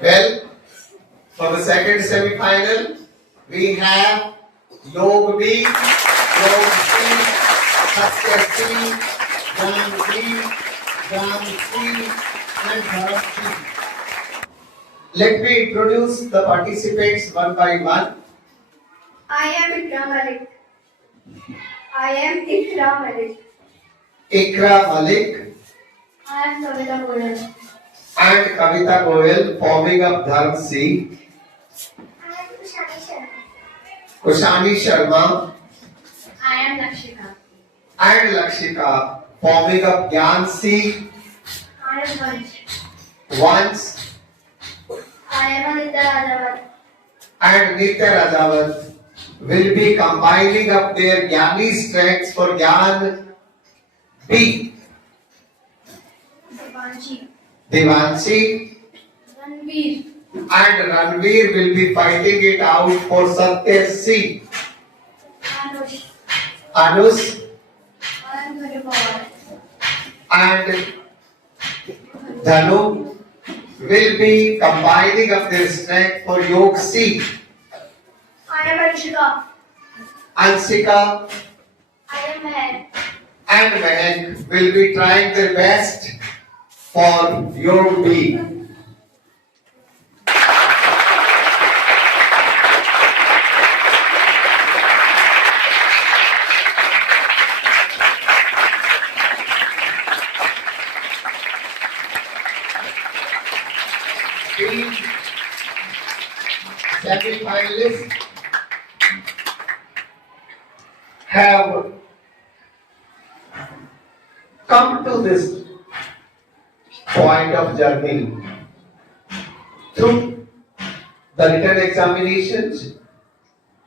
Well, for the second semi-final, we have Yog B, Yog C, Satya C, Ram B, Ram C, and Bharat C. Let me introduce the participants one by one. I am Ikra Malik. I am Ikra Malik. Ikra Malik I am Kavita Goyal. and Kavita Goyal forming up Dharm C. I am Kushani Sharma. Kushani Sharma I am Lakshika. and Lakshika forming up Gyan C. I am Vansh. Once I am Anita Rajawat. and Nitya Rajawat will be combining up their Gyani strengths for Gyan B. Divanshi. Devanshi Ranveer. and Ranveer will be fighting it out for Satya C. Anush. Anush I am Dhanu Pawar. and Dhanu will be combining up their strength for Yog C. I am Anshika. Ansika I am Meher. and Mehak will be trying their best for Yog B. Three semi-finalists have come to this point of journey through the written examinations,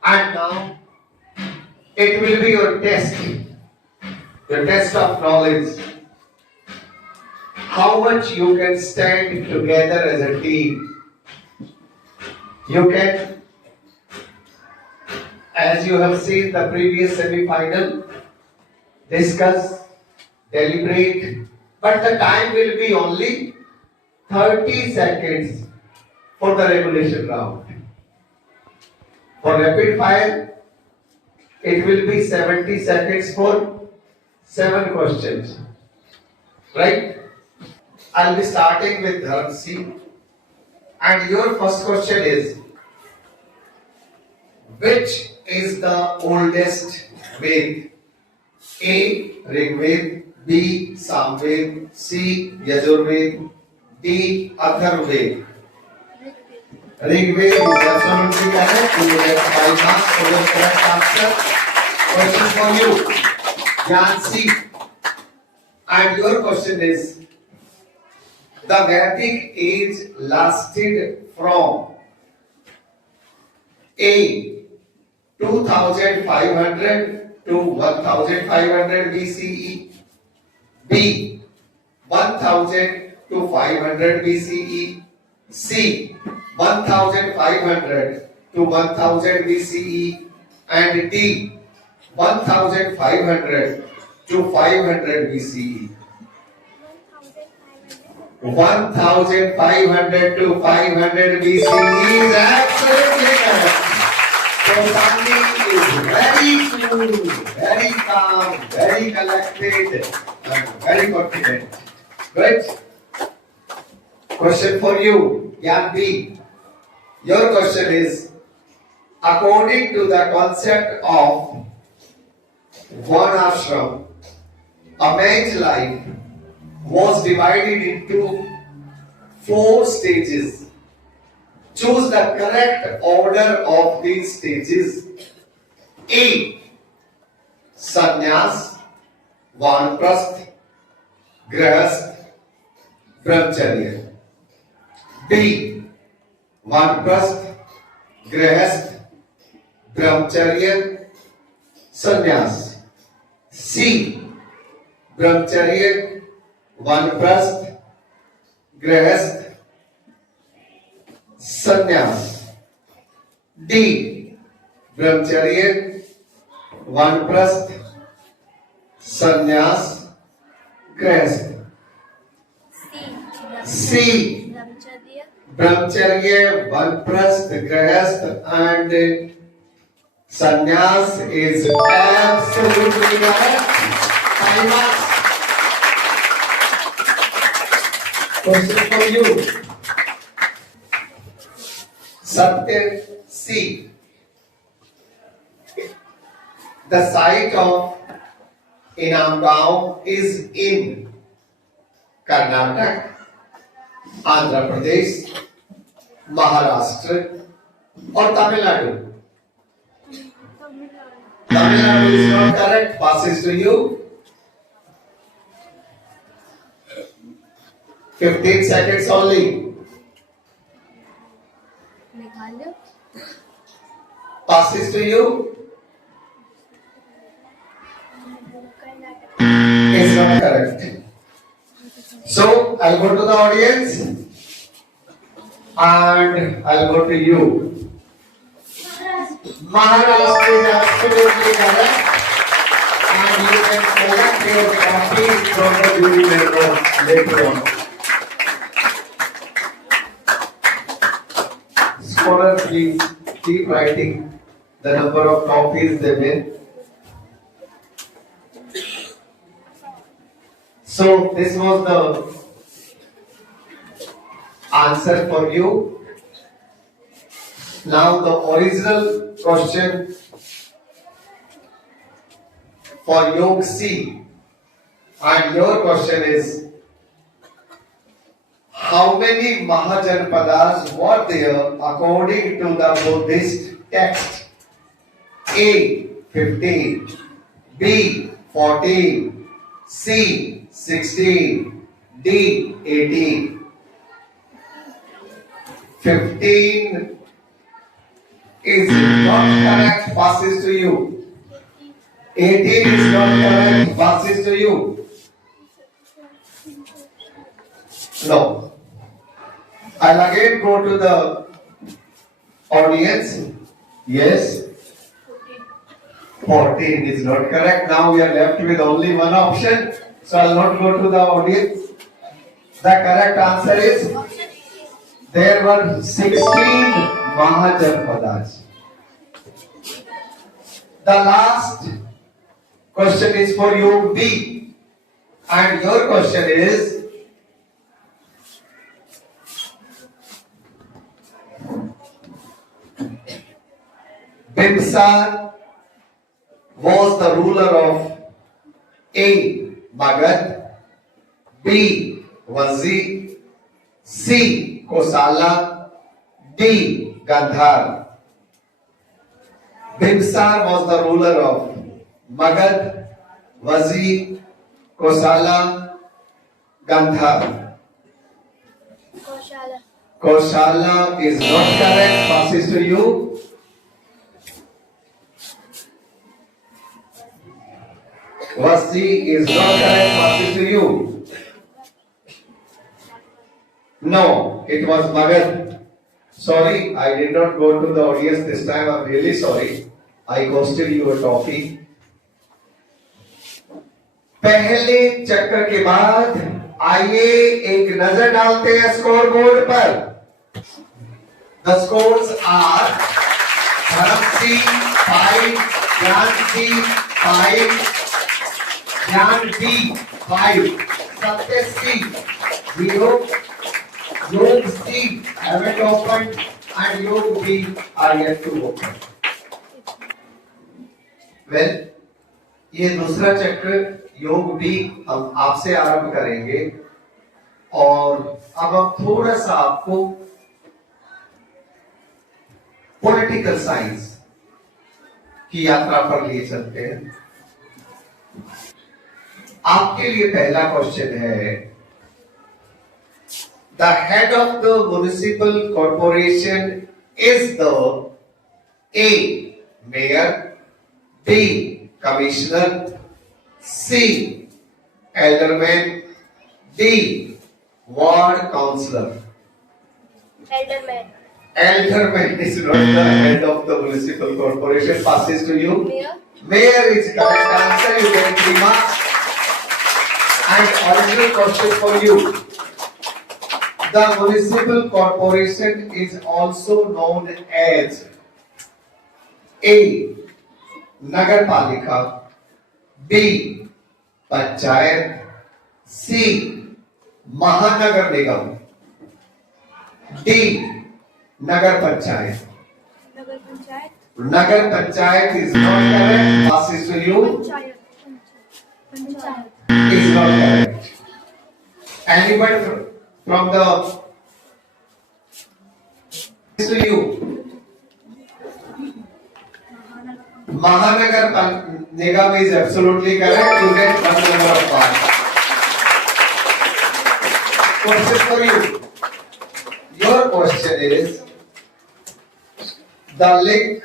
and now it will be your test of knowledge. How much you can stand together as a team. You can, as you have seen the previous semi-final, discuss, deliberate, but the time will be only 30 seconds for the regulation round. For rapid fire, it will be 70 seconds for 7 questions. Right? I'll be starting with Dharm C. And your first question is, which is the oldest Ved? A. Rigved, B. Samved, C. Yajurved, D. Atharvaved. Rigved is absolutely correct. You get 5 marks for your correct answer. Question for you, Jansi. And your question is, the Vedic age lasted from A. 2500 to 1500 BCE, B. 1000 to 500 BCE, C. 1500 to 1000 BCE, and D. 1500 to 500 BCE. 1500 to 500 BCE is absolutely correct. So Sandy is very cool, very calm, very collected, and very confident. Good. Question for you, Yan B. Your question is, according to the concept of Varnashram, a man's life was divided into 4 stages. Choose the correct order of these stages. A. Sannyas, Vanprasth, Grahasth, Brahmacharya. B. Vanprasth, Grahasth, Brahmacharya, Sannyas. C. Brahmacharya, Vanprasth, Grahasth, Sannyas. D. Brahmacharya, Vanprasth, Sannyas, Grahasth. C. Brahmacharya, Vanprasth, Grahasth and Sannyas is absolutely correct. 5 marks. Question for you. Satya C. The site of Inamgaon is in Karnataka, Andhra Pradesh, Maharashtra or Tamil Nadu. Tamil Nadu is not correct. Passes to you. 15 seconds only. Passes to you. Is not correct. So I'll go to the audience and I'll go to you. Maharashtra is absolutely correct. And you can collect your copy from the jury member later on. Scholars, please keep writing the number of copies they win. So this was the answer for you. Now the original question for Yog C, and your question is, how many Mahajanpadas were there according to the Buddhist text? A. 15, B. 14, C. 16, D. 18. 15 is not correct, passes to you. 18 is not correct, passes to you. No. I'll again go to the audience. Yes. 14 is not correct. Now we are left with only one option. So I'll not go to the audience. The correct answer is there were 16 Mahajanpadas. The last question is for you, B. And your question is, Bimsar was the ruler of A. Magad, B. Vazi, C. Kosala, D. Gandhar. Bimsar was the ruler of Magad, Vazi, Kosala, Gandhar. Kosala is not correct. Passes to you. Vazi is not correct. Passes to you. No, it was Magad. Sorry, I did not go to the audience this time. I'm really sorry. I ghosted you a topic. पहले चक्र के बाद आइए एक नजर डालते हैं score board पर. The scores are Dharamsi 5, Jhansi 5, Jhan B 5, Satya C 0, Yog C haven't opened and Yog B are yet to open. Well, ये दूसरा चक्र योग भी हम आपसे आरंभ करेंगे और अब हम थोड़ा सा आपको पॉलिटिकल साइंस की यात्रा पर ले चलते हैं. आपके लिए पहला क्वेश्चन है, the head of the municipal corporation is the A mayor, B commissioner, C alderman, D ward councillor. Elderman. Alderman is not the head of the municipal corporation. Passes to you. Mayor. Mayor is correct answer. You get 3 marks. And original question for you. The municipal corporation is also known as A. Nagarpalika, B. Panchayat, C. Mahanagar Nigam, D. Nagar Panchayat. Nagar Panchayat. Nagar Panchayat is not correct. Passes to you. Panchayat. Panchayat. Is not correct. Anybody from the to you? Mahanagar Nigam is absolutely correct. You get 1 number of points. Question for you. Your question is the link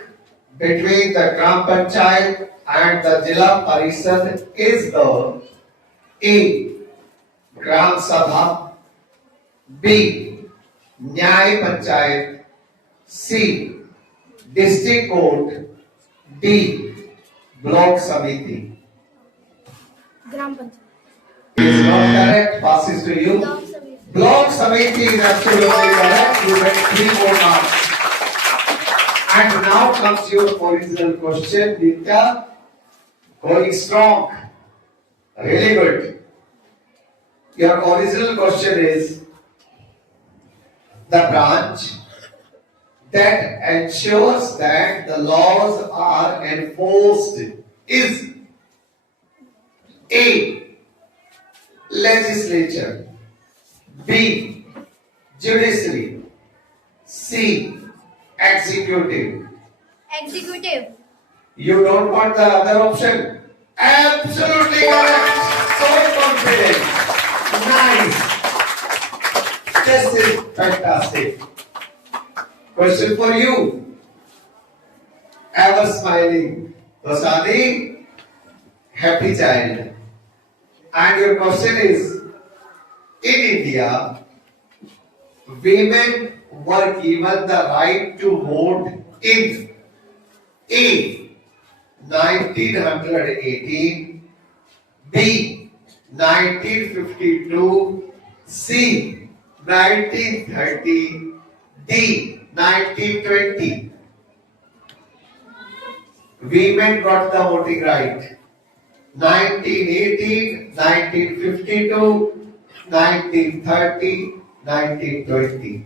between the Gram Panchayat and the Jila Parishad is the A. Gram Sabha, B. Nyay Panchayat, C. District Court, D. Block Samiti. Gram Panchayat. Is not correct. Passes to you. Block Samiti. Block Samiti is absolutely correct. You get 3 more marks. And now comes your original question, Nitya. Going strong. Really good. Your original question is the branch that ensures that the laws are enforced is A. Legislature, B. Judiciary, C. Executive. Executive. You don't want the other option? Absolutely correct. So confident. Nice. This is fantastic. Question for you. Ever smiling. Tosani, happy child. And your question is, in India, women were given the right to vote in A. 1918, B. 1952, C. 1930, D. 1920. Women got the voting right. 1918, 1952, 1930, 1920.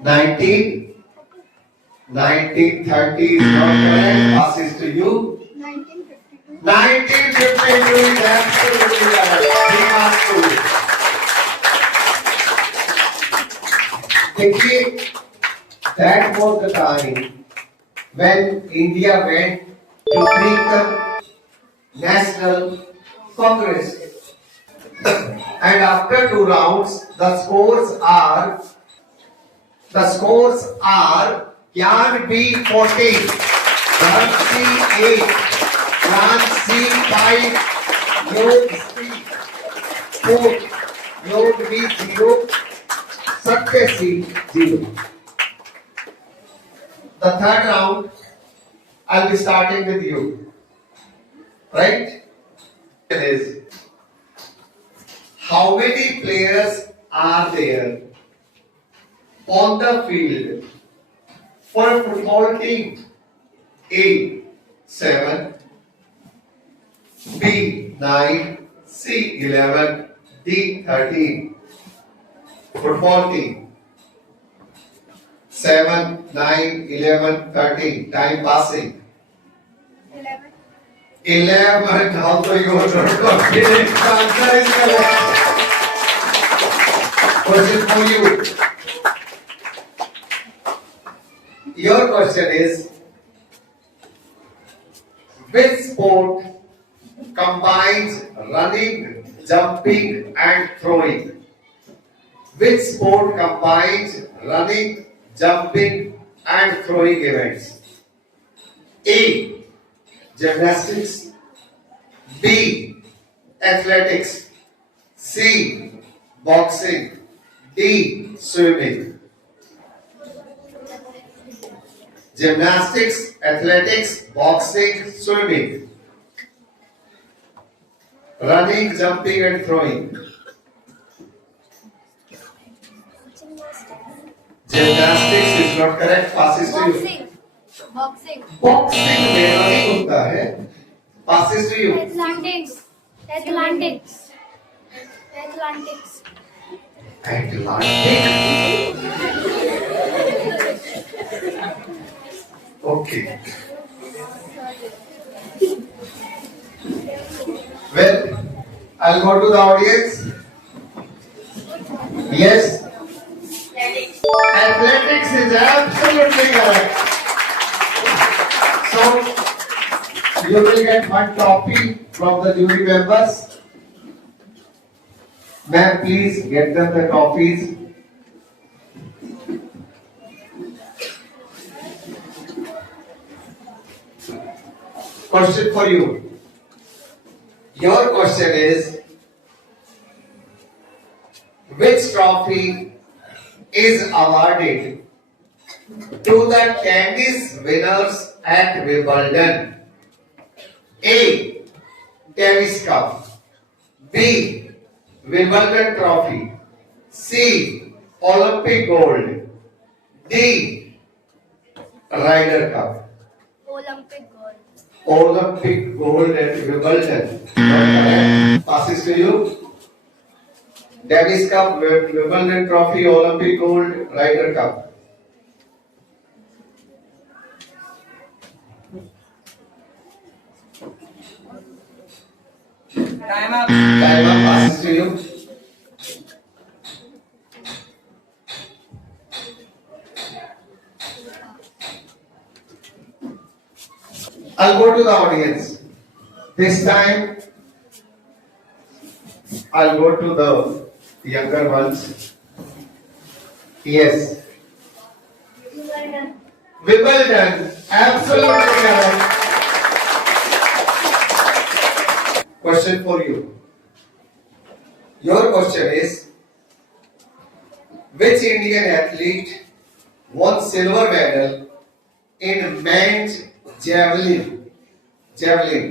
1930 is not correct. Passes to you. 1952. 1952 is absolutely correct. 3 marks to you. देखिए, that was the time when India went to create the National Congress. And after 2 rounds, the scores are Gyan B 14, Ram C 8, Ram C 5, Yod C 4, Yod B 0, Satya C 0. The third round, I'll be starting with you. Right? Is how many players are there on the field for a football team? A. 7, B. 9, C. 11, D. 13. Football team. 7, 9, 11, 13. Time passing. 11. 11. Although you are not confident, the answer is correct. Question for you. Your question is, which sport combines running, jumping and throwing? Which sport combines running, jumping and throwing events? A. Gymnastics, B. Athletics, C. Boxing, D. Swimming. Gymnastics, athletics, boxing, swimming. Running, jumping and throwing. Gymnastics is not correct. Passes to you. Boxing. Boxing में नहीं होता है. Passes to you. Athletics. Athletics. Athletics. Atlantic. Okay. Well, I'll go to the audience. Yes. Athletics is absolutely correct. So, you will get one trophy from the jury members. Ma'am, please get them the trophies. Question for you. Your question is, which trophy is awarded to the tennis winners at Wimbledon? A. Davis Cup. B. Wimbledon Trophy. C. Olympic Gold. D. Ryder Cup. Olympic gold. Olympic Gold at Wimbledon. Correct. Passes to you. Davis Cup, Wimbledon Trophy, Olympic Gold, Ryder Cup. Time up. Time up. Passes to you. I'll go to the audience. This time, I'll go to the younger ones. Yes. Wimbledon. Wimbledon. Absolutely correct. Question for you. Your question is, which Indian athlete won silver medal in men's javelin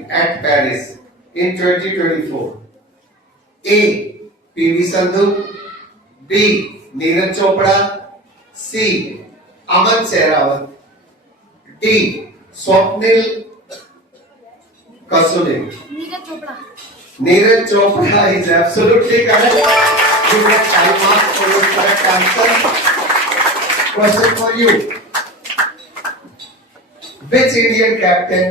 at Paris in 2024? A. PV Sandhu. B. Neeraj Chopra. C. Aman Sehrawat. D. Swapnil Kasule. Neeraj Chopra. Neeraj Chopra is absolutely correct. You get 5 marks for your correct answer. Question for you. Which Indian captain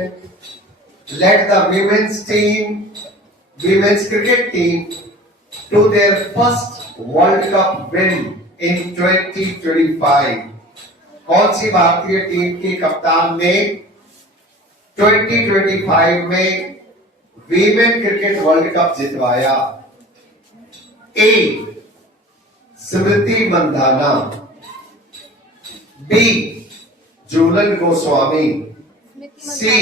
led the women's cricket team to their first World Cup win in 2025? कौन सी भारतीय team के कप्तान ने 2025 में women cricket world cup जितवाया? A. Smriti Mandhana. B. Jhulan Goswami. C.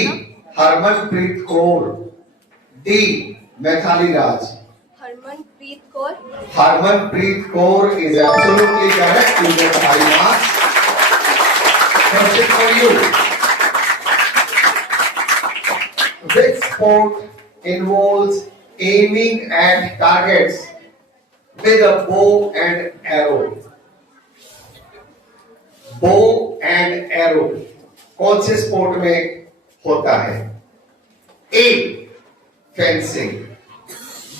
Harmanpreet Kaur. D. मैथाली Raj. Harmanpreet Kaur. Harmanpreet Kaur is absolutely correct. You get 5 marks. Question for you. Which sport involves aiming at targets with a bow and arrow? Bow and arrow. कौन से sport में होता है? A. Fencing.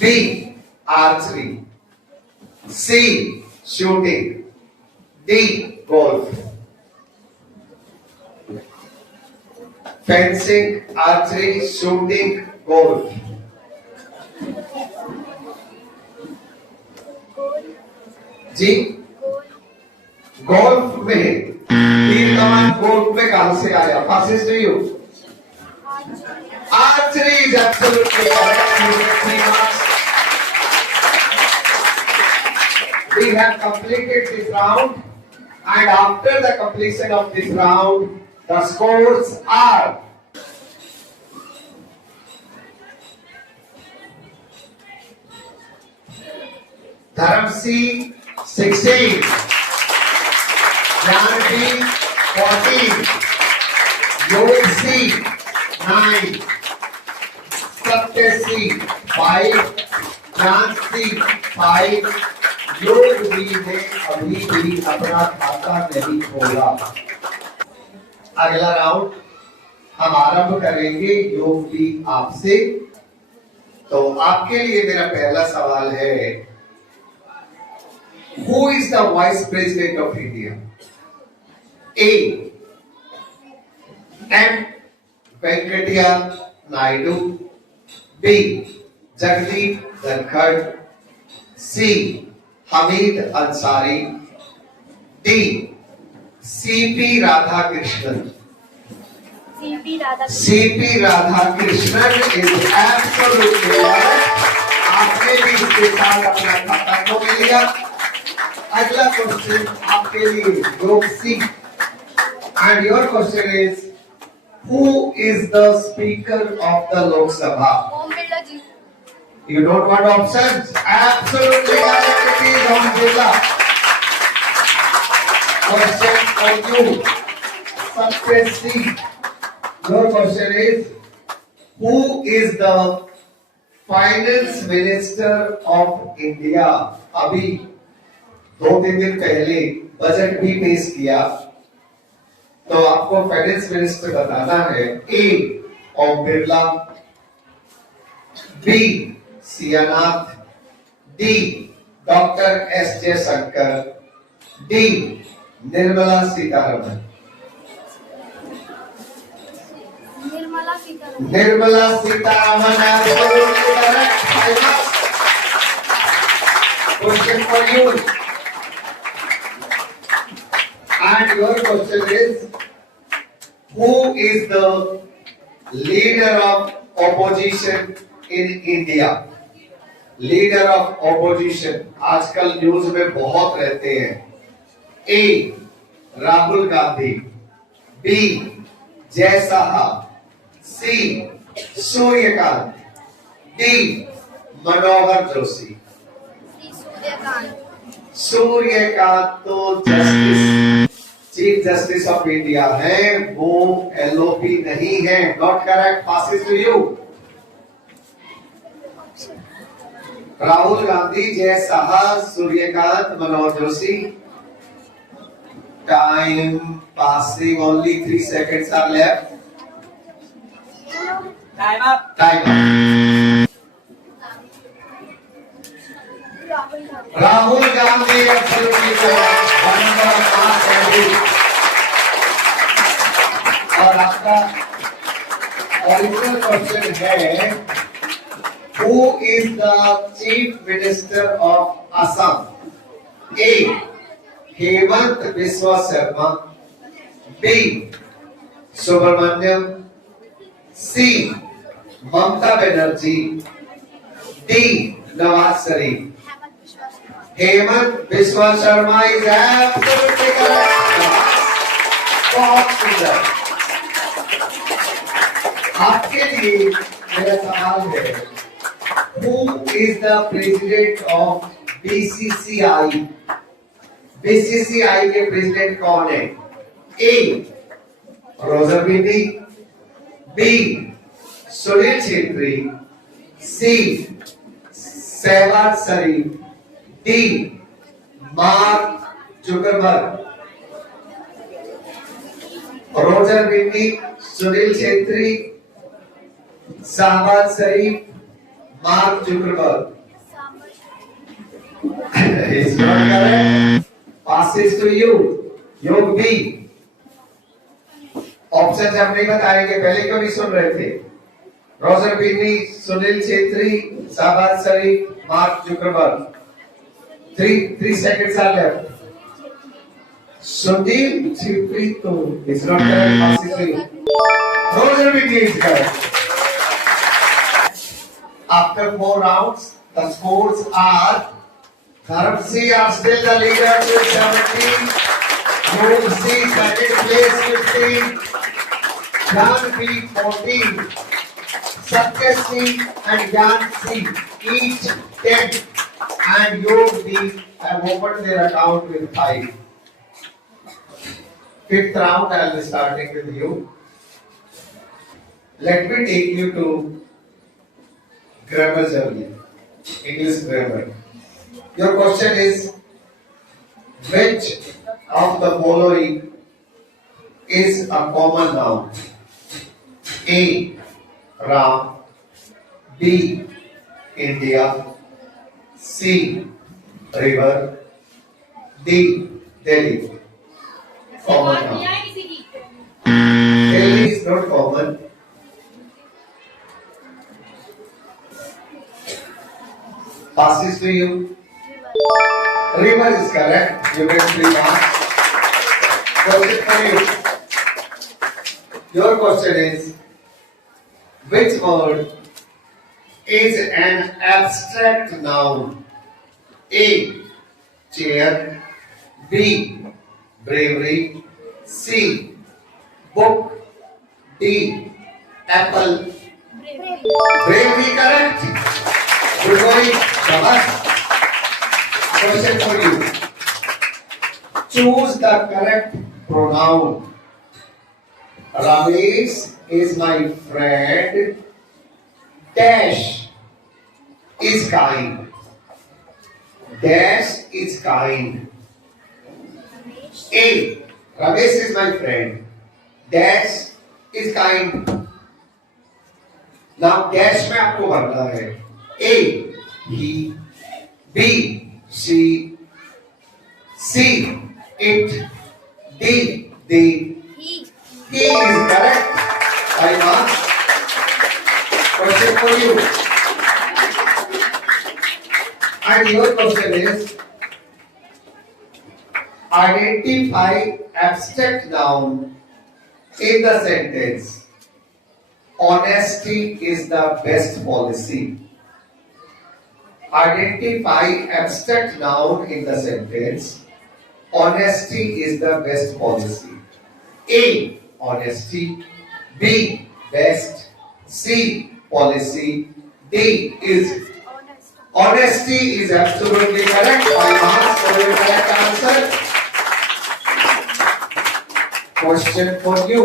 B. Archery. C. Shooting. D. Golf. Fencing, archery, shooting, golf. Ji golf में तीर कमान golf में कहां से आया? Passes to you. Archery is absolutely correct. You get 3 marks. We have completed this round, and after the completion of this round, the scores are Dharam C 16, Janvi 14, Yog C 9, Satya C 5, Jan C 5, योग भी ने अभी भी अपना खाता नहीं खोला। अगला राउंड हम आरंभ करेंगे योग भी आपसे। तो आपके लिए मेरा पहला सवाल है, who is the vice president of India? A M Venkaiah Naidu, B Jagdeep Dhankhar, C Hamid Ansari, D CP Radhakrishnan. CP Radhakrishnan is absolutely correct. आपने भी इसके साथ अपना खाता खोल लिया। अगला क्वेश्चन आपके लिए group C, and your question is, who is the speaker of the Lok Sabha? Om Birla ji. You don't want options? Absolutely correct. It is Om Birla. Question for you, Success C. Your question is, who is the finance minister of India? अभी 2-3 दिन पहले budget भी पेश किया, तो आपको finance minister बताना है। ए ओम बिरला, बी सियानाथ, D doctor S Jaishankar, D Nirmala Sitharaman. Nirmala Sitharaman absolutely correct. Question for you, and your question is, who is the leader of opposition in India? Leader of opposition आजकल न्यूज में बहुत रहते हैं। ए राहुल गांधी, बी जय साहा, सी सूर्यकांत, डी मनोहर जोशी। सूर्यकांत तो चीफ जस्टिस ऑफ इंडिया है, वो एलओपी नहीं है। Not correct, passes to you. Rahul Gandhi, Jai Saha, Suryakant, Manohar Joshi. Time passing, only 3 seconds are left. Time up. Time up. Rahul Gandhi absolutely correct. One number pass every. और आपका ओरिजिनल क्वेश्चन है, who is the chief minister of Assam? A Himanta Biswa Sarma, B Subramaniam, C Mamata Banerjee, D Nawaz Sharif. Himanta Biswa Sarma is absolutely correct. बहुत सुंदर। आपके लिए मेरा सवाल है, who is the president of BCCI? BCCI के प्रेसिडेंट कौन है? A Roger Binny, B Sunil Chhetri, C सहवाग Sharif, D Mark Zuckerberg. Roger Binny, Sunil Chhetri, सहवाग Sharif, Mark Zuckerberg. Is not correct. Passes to you. योग बी। ऑप्शन हम नहीं बताएंगे, पहले क्यों नहीं सुन रहे थे? Roger Binny, Sunil Chhetri, Shehbaz Sharif, Mark Zuckerberg. 3 seconds are left. Sunil Chhetri तो is not correct. Passes to you. Roger Binny is correct. After 4 rounds, the scores are: Dharam C are still the leader with 17, Dhruv C second place 15, Jan B 14, Satya C and Jan C each 10, and Yog B have opened their account with 5. Fifth round, I will be starting with you. Let me take you to grammar journey, English grammar. Your question is, which of the following is a common noun? A. Ram. B. India. C. River. D. Delhi. Common noun. Delhi is not common. Passes to you. River is correct. You get 3 marks. Question for you. Your question is, which word is an abstract noun? A. Chair. B. Bravery. C. Book. D. Apple. Bravery correct. Good boy. Shabash. Question for you. Choose the correct pronoun. Ramesh is my friend. Dash is kind. Dash is kind. A. Ramesh is my friend. Dash is kind. Now dash में आपको भरना है. A. He. B. She. C. It. D. They. He is correct. 5 marks. Question for you. And your question is, identify abstract noun in the sentence. Honesty is the best policy. Identify abstract noun in the sentence. Honesty is the best policy. A. Honesty. B. Best. C. Policy. D. Is. Honesty is absolutely correct. 5 marks for your correct answer. Question for you.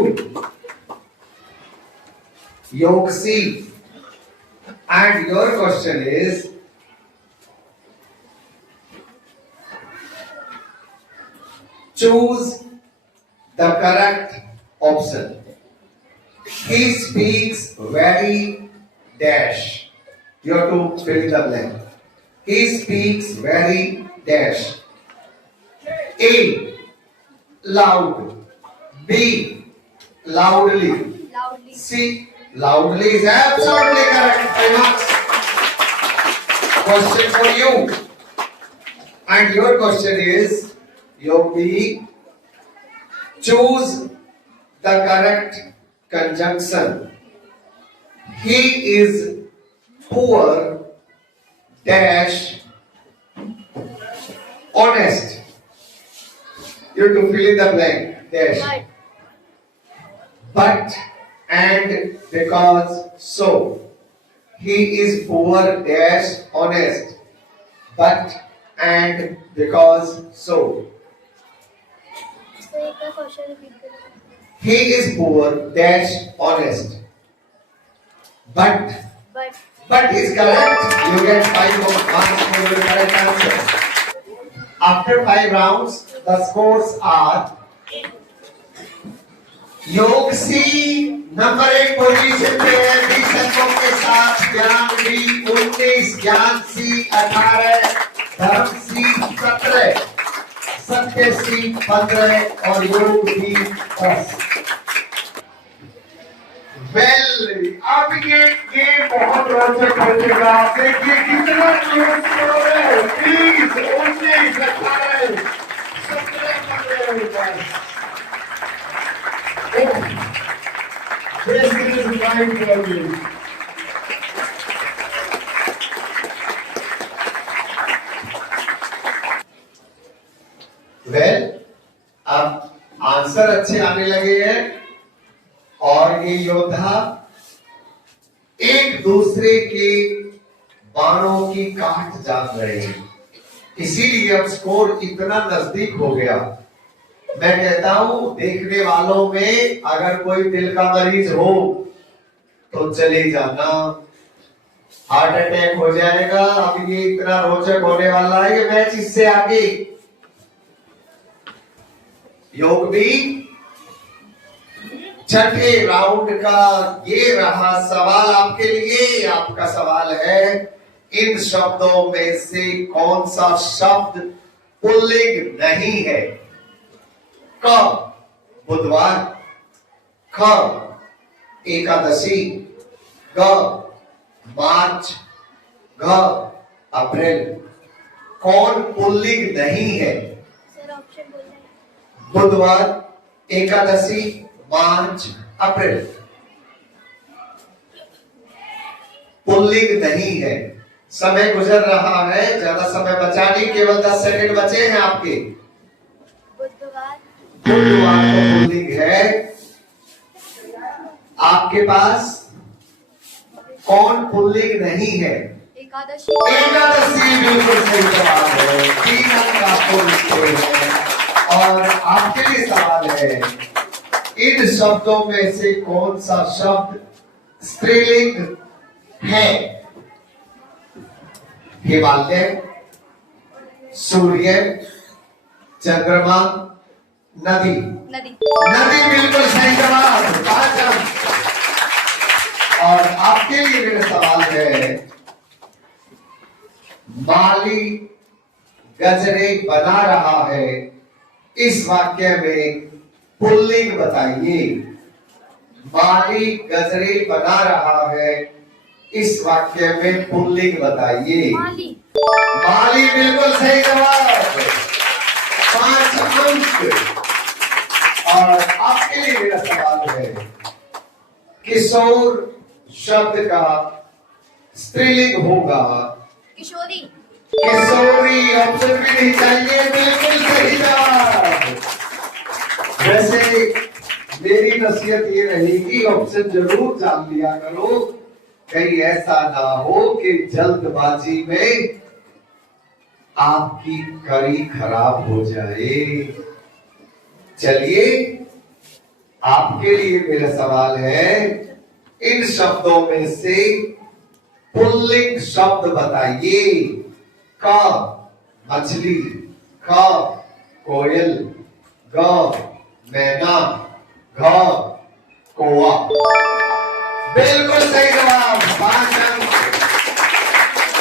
Yog C. And your question is, choose the correct option. He speaks very dash. You have to fill in the blank. He speaks very dash. A. Loud. B. Loudly. C. Loudly is absolutely correct. 5 marks. Question for you. And your question is, Yog B. Choose the correct conjunction. He is poor dash honest. You have to fill in the blank dash. But and because so. He is poor dash honest. But and because so. He is poor dash honest. But is correct. You get 5 marks for your correct answer. After 5 rounds, the scores are योग सी number 1 position पे है 20 अंकों के साथ. ज्ञान B 19, ज्ञान सी 18, धर्म सी 17, सत्य सी 15 और योग बी 10. अब ये गेम बहुत रोचक हो चुका. देखिए कितना क्लोज स्कोर है. 20, 19, 18, 17. This is mind blowing. Well, अब आंसर अच्छे आने लगे हैं और ये योद्धा एक दूसरे के बाणों की काट जान रहे हैं. इसीलिए अब स्कोर इतना नजदीक हो गया. मैं कहता हूं देखने वालों में अगर कोई दिल का मरीज हो तो चले जाना. हार्ट अटैक हो जाएगा। अब ये इतना रोचक होने वाला है कि मैच इससे आगे योग भी छठे राउंड का ये रहा सवाल आपके लिए। आपका सवाल है, इन शब्दों में से कौन सा शब्द पुल्लिंग नहीं है? क बुधवार, ख एकादशी, ग मार्च, घ अप्रैल। कौन पुल्लिंग नहीं है? सर ऑप्शन बोल रहे हैं। बुधवार, एकादशी, मार्च, अप्रैल। पुल्लिंग नहीं है। समय गुजर रहा है, ज्यादा समय बचा नहीं, केवल 10 सेकंड बचे हैं आपके। बुधवार। बुधवार को पुल्लिंग है आपके पास। कौन पुल्लिंग नहीं है? एकादशी। एकादशी बिल्कुल सही जवाब है। 3 अंक आपको मिलते हैं। और आपके लिए सवाल है, इन शब्दों में से कौन सा शब्द स्त्रीलिंग है? हिमालय, सूर्य, चंद्रमा, नदी। नदी। नदी बिल्कुल सही जवाब। 5 अंक। और आपके लिए मेरा सवाल है, माली गजरे बना रहा है, इस वाक्य में पुल्लिंग बताइए। माली गजरे बना रहा है, इस वाक्य में पुल्लिंग बताइए। माली। माली बिल्कुल सही जवाब। 5 अंक। और आपके लिए मेरा सवाल है, किशोर शब्द का स्त्रीलिंग होगा? किशोरी। किशोरी। ऑप्शन भी नहीं चाहिए, बिल्कुल सही जवाब। वैसे मेरी नसीहत ये रहेगी, ऑप्शन जरूर जान लिया करो, कहीं ऐसा ना हो कि जल्दबाजी में आपकी कड़ी खराब हो जाए। चलिए, आपके लिए मेरा सवाल है, इन शब्दों में से पुल्लिंग शब्द बताइए। क मछली, ख कोयल, ग मैना, घ कौवा। बिल्कुल सही जवाब। 5 अंक।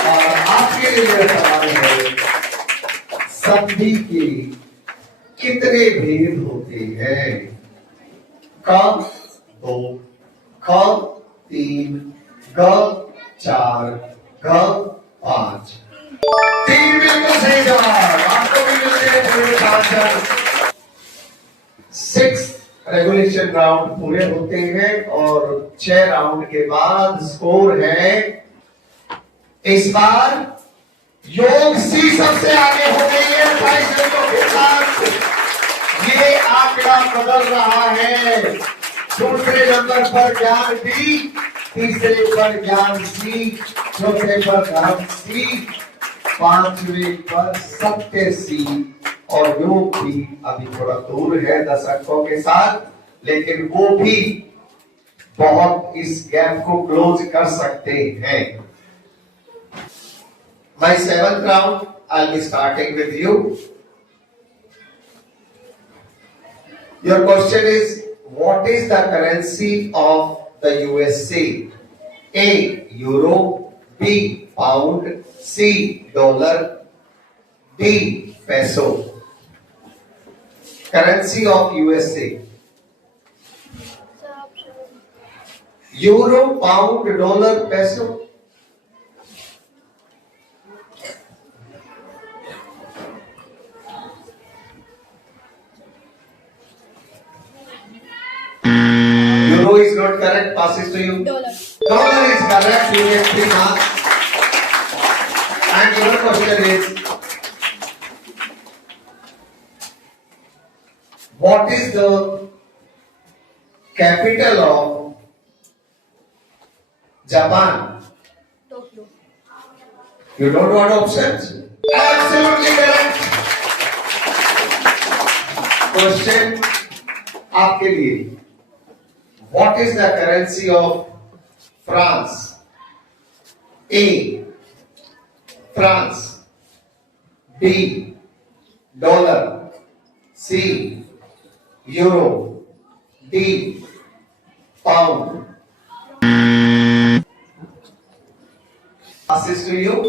और आपके लिए मेरा सवाल है, संधि के कितने भेद होते हैं? क 2, ख 3, ग 4, घ 5। 3 बिल्कुल सही जवाब। आपको भी मिलते हैं पूरे 5 अंक। 6 रेगुलेशन राउंड पूरे होते हैं और 6 राउंड के बाद स्कोर है, इस बार योग सी सबसे आगे हो गई है 22 अंकों के साथ। ये आंकड़ा बदल रहा है। दूसरे नंबर पर ज्ञान बी, तीसरे पर ज्ञान सी, चौथे पर धर्म सी, 5वें पर सत्य सी। और योग भी अभी थोड़ा दूर है 10 अंकों के साथ, लेकिन वो भी बहुत इस गैप को क्लोज कर सकते हैं। My 7th round, I'll be starting with you. Your question is, what is the currency of the USA? A. Euro, B. Pound, C. Dollar, D. Peso. Currency of USA. Sir option. Euro, Pound, Dollar, Peso. Euro is not correct. Passes to you. Dollar. Dollar is correct. You get 3 marks. And your question is, what is the capital of Japan? Tokyo. You don't want options? Absolutely correct. Question आपके लिए, what is the currency of France? A. France. B. Dollar. C. Euro. D. Pound. Passes to you.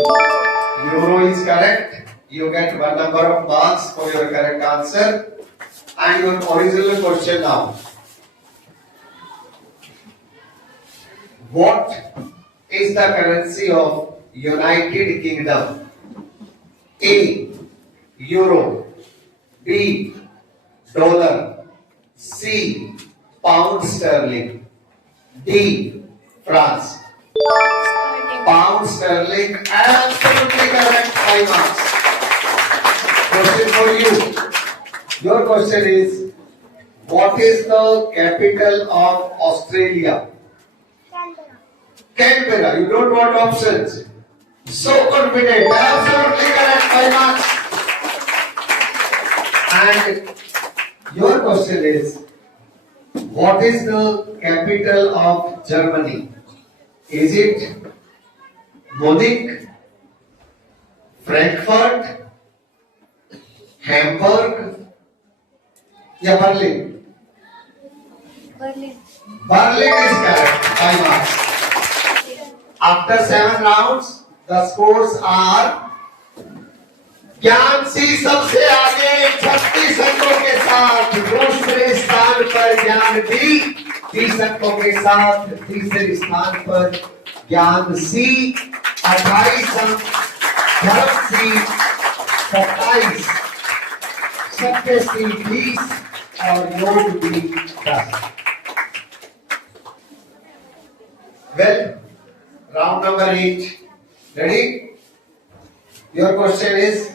Euro is correct. You get one number of marks for your correct answer. And your original question now. What is the currency of United Kingdom? A. Euro. B. Dollar. C. Pound sterling. D. France. Pound sterling. Absolutely correct. 5 marks. Question for you. Your question is, what is the capital of Australia? Canberra. You don't want options. So confident. Absolutely correct. 5 marks. And your question is, what is the capital of Germany? Is it Munich, Frankfurt, Hamburg, या Berlin? Berlin. Berlin is correct. 5 marks. After 7 rounds, the scores are ज्ञान सी सबसे आगे 36 अंकों के साथ, दूसरे स्थान पर ज्ञान डी 30 अंकों के साथ, तीसरे स्थान पर ज्ञान सी 28 अंक, धर्म सी 27, सत्य सी 20 और योग भी 10। Well, round number 8. Ready? Your question is,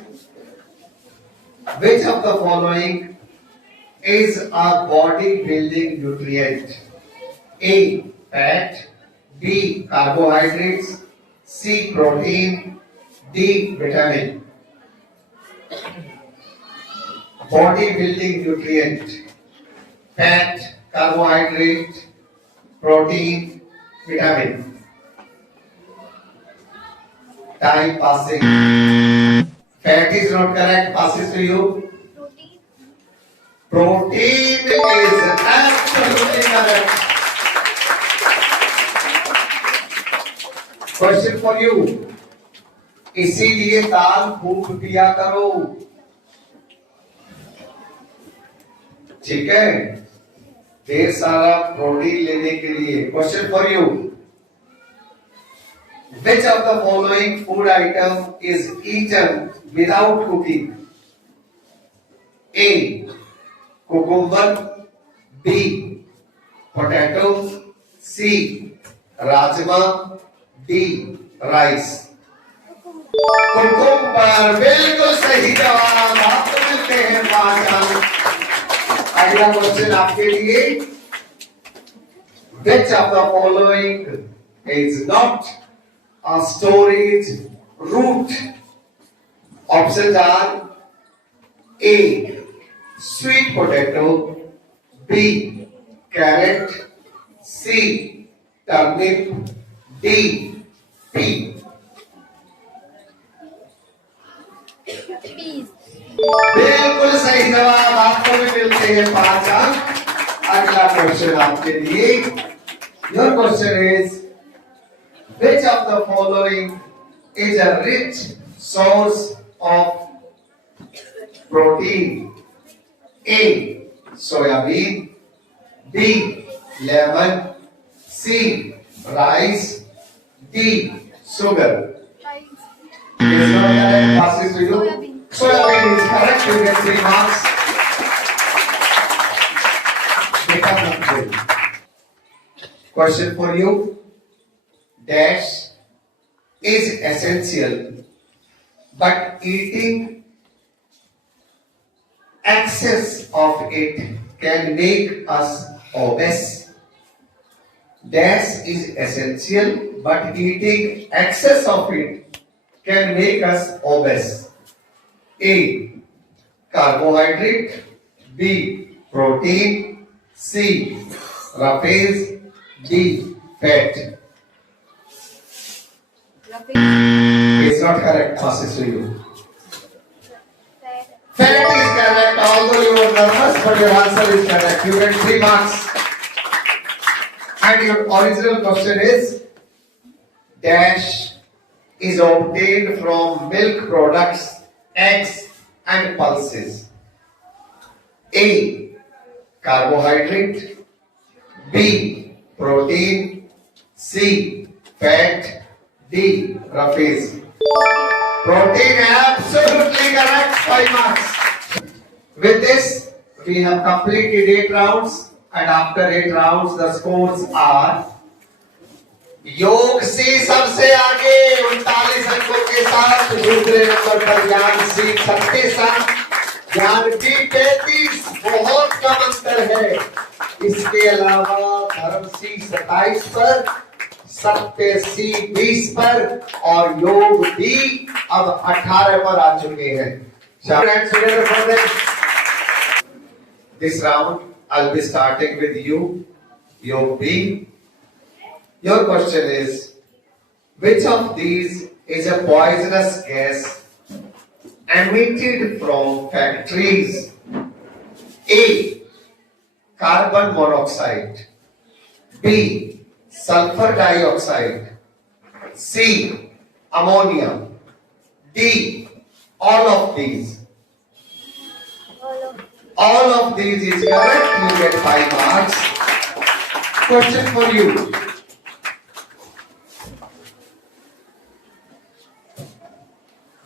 which of the following is a body building nutrient? A. Fat. B. Carbohydrates. C. Protein. D. Vitamin. Body building nutrient. Fat, carbohydrate, protein, vitamin. Time passing. Fat is not correct. Passes to you. Protein. Protein is absolutely correct. Question for you. इसीलिए दाल खूब पिया करो. ठीक है, ढेर सारा protein लेने के लिए. Question for you. Which of the following food item is eaten without cooking? A. Cucumber. B. Potato. C. Rajma. D. Rice. Cucumber बिल्कुल सही जवाब. आपको मिलते हैं 5 अंक. अगला क्वेश्चन आपके लिए. Which of the following is not a storage root? Options are A. Sweet potato. B. Carrot. C. Turnip. D. Pea. Peas. बिल्कुल सही जवाब. आपको भी मिलते हैं 5 अंक. अगला क्वेश्चन आपके लिए. Your question is, which of the following is a rich source of protein? A. Soybean. B. Lemon. C. Rice. D. Sugar. Rice. Is not correct. Passes to you. Soybean. Soybean is correct. You get 3 marks. Become a question for you. Dash is essential, but eating excess of it can make us obese. Dash is essential, but eating excess of it can make us obese. A. Carbohydrate. B. Protein. C. Roughage. D. Fat. It's not correct. Passes to you. Fat is correct. Although you were nervous, but your answer is correct. You get 3 marks. And your original question is dash is obtained from milk products, eggs, and pulses. A. Carbohydrate. B. Protein. C. Fat. D. Roughage. Protein, absolutely correct. 5 marks. With this, we have completed 8 rounds, and after 8 rounds, the scores are योग से सबसे आगे 39 अंकों के साथ दूसरे number पर ज्ञान सी 36 अंक, ज्ञान की 33, बहुत कम अंतर है। इसके अलावा धर्म सी 27 पर, सत्य सी 20 पर और योग भी अब 18 पर आ चुके हैं। Hands together for them. This round I'll be starting with you, Yog B. Your question is, which of these is a poisonous gas emitted from factories? A. Carbon monoxide. B. Sulfur dioxide. C. Ammonia. D. All of these. All of these is correct. You get 5 marks. Question for you.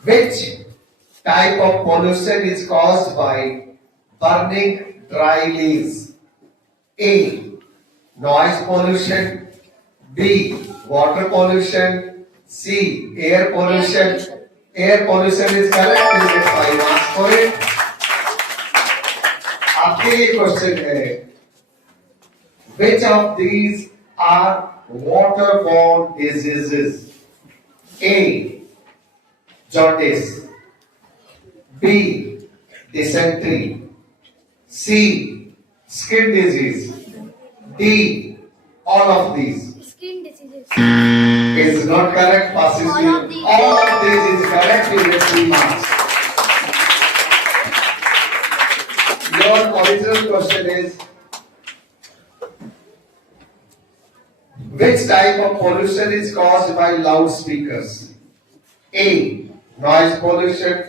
Which type of pollution is caused by burning dry leaves? A. Noise pollution. B. Water pollution. C. Air pollution. Air pollution is correct. You get 5 marks for it. आपके लिए question है, which of these are waterborne diseases? A. Jaundice. B. Dysentery. C. Skin disease. D. All of these. Skin diseases. Is not correct. Passes All you. of these. All of these is correct. You get 3 marks. Your original question is, which type of pollution is caused by loudspeakers? A. Noise pollution.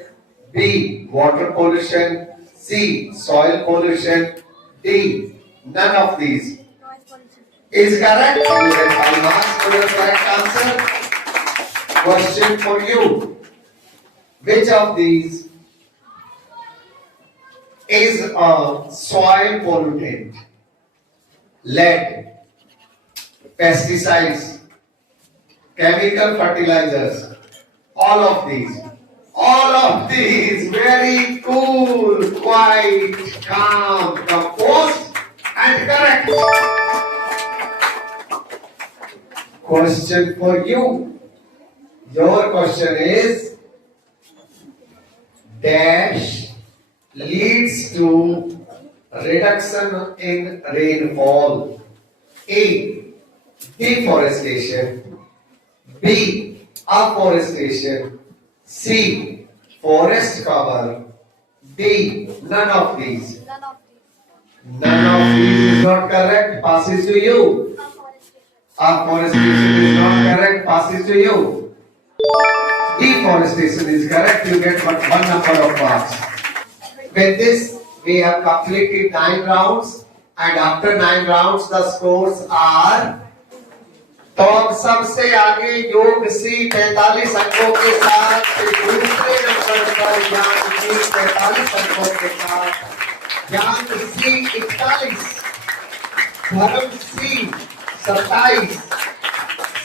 B. Water pollution. C. Soil pollution. D. None of these. Noise pollution. Is correct. You get 5 marks for your correct answer. Question for you. Which of these is a soil pollutant? Lead, pesticides, chemical fertilizers, all of these. All of these, very cool, quiet, calm, composed, and correct. Question for you. Your question is, dash leads to reduction in rainfall? A. Deforestation. B. Afforestation. C. Forest cover. D. None of these. None of these. None of these is not correct. Passes to you. Afforestation is not correct. Passes to you. Deforestation is correct. You get but 1 number of marks. With this, we have completed 9 rounds, and after 9 rounds, the scores are. तो अब सबसे आगे योग सी 45 अंकों के साथ, दूसरे number पर ज्ञान सी 45 अंकों के साथ, ज्ञान सी 41, धर्म सी 27,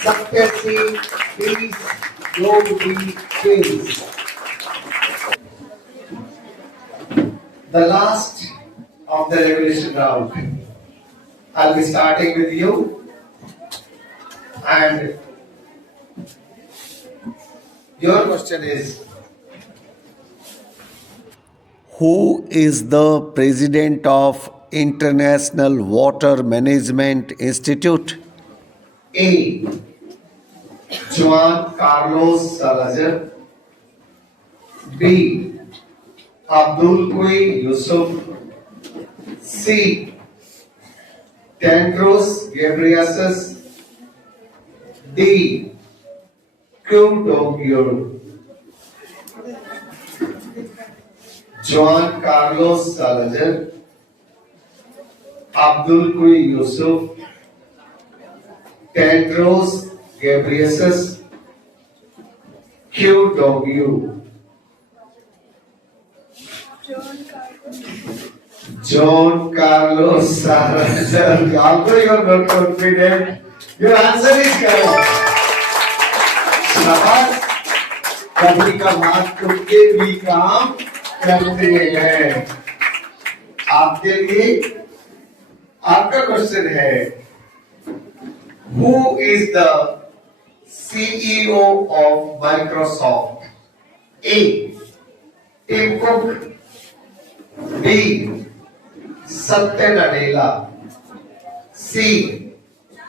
सत्य सी 20, योग भी 23. The last of the regulation round. I'll be starting with you. And your question is, Who is the president of International Water Management Institute? A. Juan Carlos Salazar. B. Abdul Kui Yusuf. C. Tendros Ghebreyesus. D. Kim Dong-yul. Juan Carlos Salazar, Abdul Kui Yusuf, Tendros Ghebreyesus, Q Dong-yu. John Carlos Salazar. Although you are not confident, your answer is correct. शाबाश, कभी का mark तुमके भी काम करते हैं। आपके लिए आपका क्वेश्चन है, Who is the CEO of Microsoft? A. Tim Cook. B. Satya Nadella. C.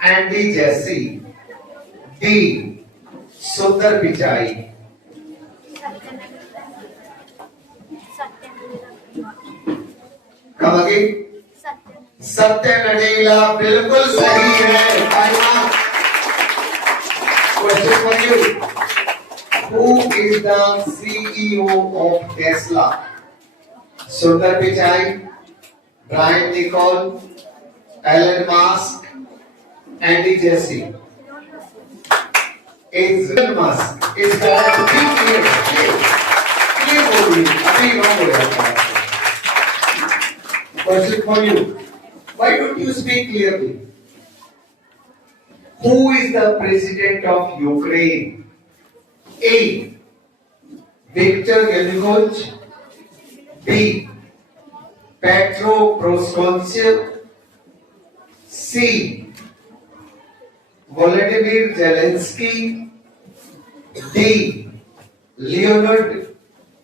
Andy Jassy. D. Sundar Pichai. Come again. सत्य नडेला बिल्कुल सही है। Question for you, who is the CEO of Tesla? Sundar Pichai, Brian Niccol, Elon Musk, Andy Jassy. Elon Musk is correct. Clear बोलिए, अभी wrong हो जाता है। Question for you. Why don't you speak clearly? Who is the president of Ukraine? A. Viktor Yanukovych. B. Petro Poroshenko. C. Volodymyr Zelensky. D. Leonid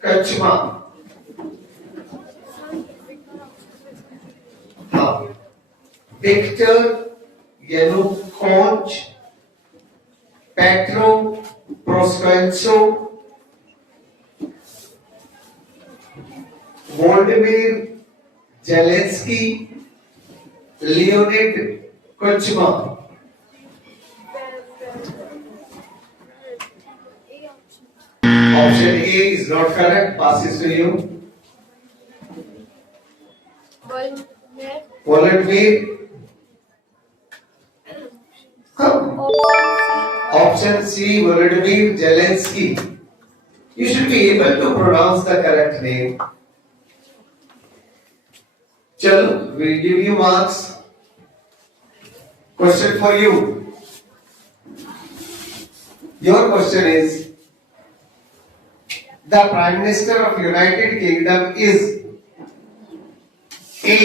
Kuchma. Viktor Yanukovych, Petro Poroshenko, Volodymyr Zelensky, Leonid Kuchma. Option A is not correct. Passes to you. Volodymyr. Option C, Volodymyr Zelensky. You should be able to pronounce the correct name. Chalo, we'll give you marks. Question for you. Your question is, the Prime Minister of United Kingdom is A.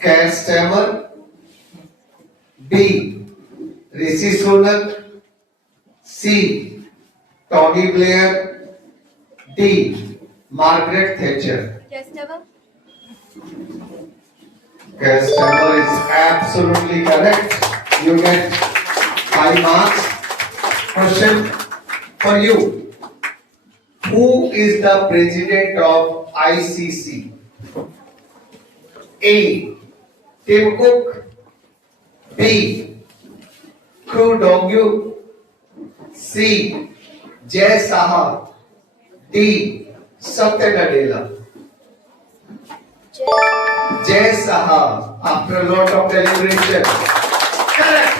Keir Starmer. B. Rishi Sunak. C. Tony Blair. D. Margaret Thatcher. Keir Starmer is absolutely correct. You get 5 marks. Question for you. Who is the president of ICC? A. Tim Cook. B. Q Dong-yu. C. Jay Saha. D. Satya Nadella. Jay Saha. After a lot of deliberation. Correct.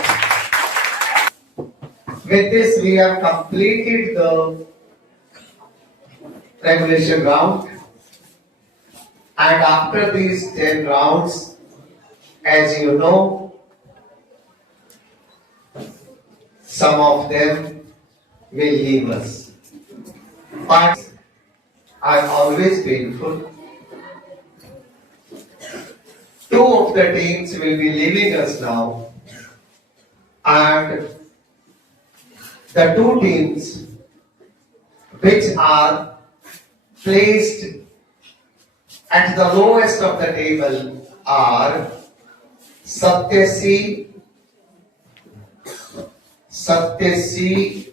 With this, we have completed the regulation round. And after these 10 rounds, as you know, some of them will leave us. But are always painful. 2 of the teams will be leaving us now. And the 2 teams which are placed at the lowest of the table are Satyasi Satyasi,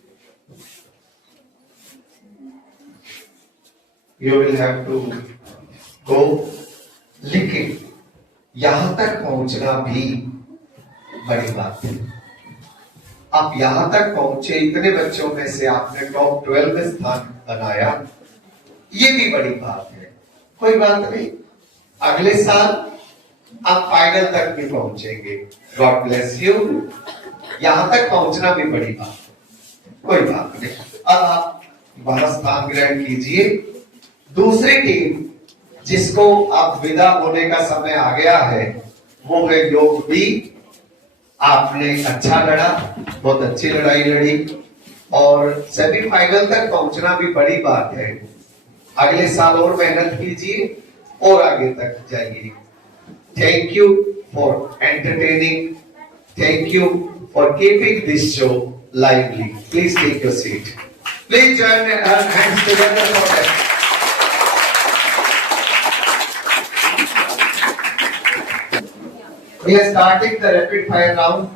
you will have to go. लेकिन यहां तक पहुंचना भी बड़ी बात है। आप यहां तक पहुंचे, इतने बच्चों में से आपने टॉप 12 में स्थान बनाया, ये भी बड़ी बात है। कोई बात नहीं, अगले साल आप फाइनल तक भी पहुंचेंगे। God bless you. यहां तक पहुंचना भी बड़ी बात है, कोई बात नहीं। अब आप वहां स्थान ग्रहण कीजिए। दूसरी टीम जिसको अब विदा होने का समय आ गया है, वो है योग बी। आपने अच्छा लड़ा, बहुत अच्छी लड़ाई लड़ी और सेमीफाइनल तक पहुंचना भी बड़ी बात है। अगले साल और मेहनत कीजिए और आगे तक जाइए। Thank you for entertaining, thank you for keeping this show lively. Please take your seat. Please join hands together for that. We are starting the rapid fire round.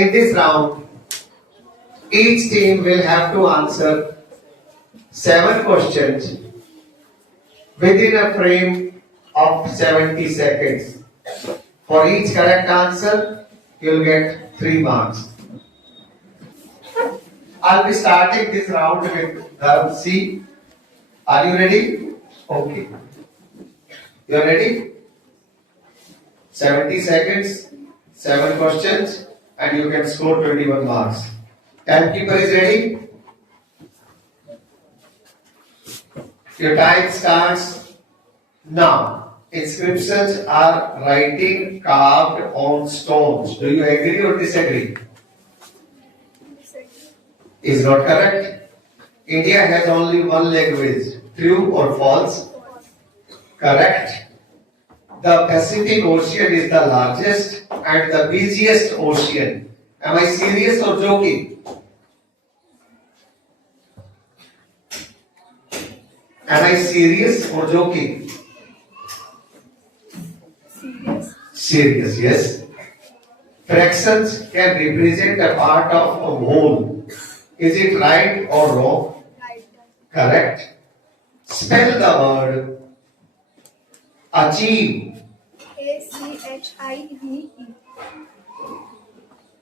In this round, each team will have to answer 7 questions within a frame of 70 seconds. For each correct answer, you'll get 3 marks. I'll be starting this round with Dharm C. Are you ready? Okay. You're ready? 70 seconds, 7 questions, and you can score 21 marks. Timekeeper is ready? Your time starts now. Inscriptions are writing carved on stones. Do you agree or disagree? Is not correct. India has only one language. True or false? Correct. The Pacific Ocean is the largest and the busiest ocean. Am I serious or joking? Am I serious or joking? Serious, yes. Fractions can represent a part of a whole. Is it right or wrong? Correct. Spell the word achieve. ACHIVE.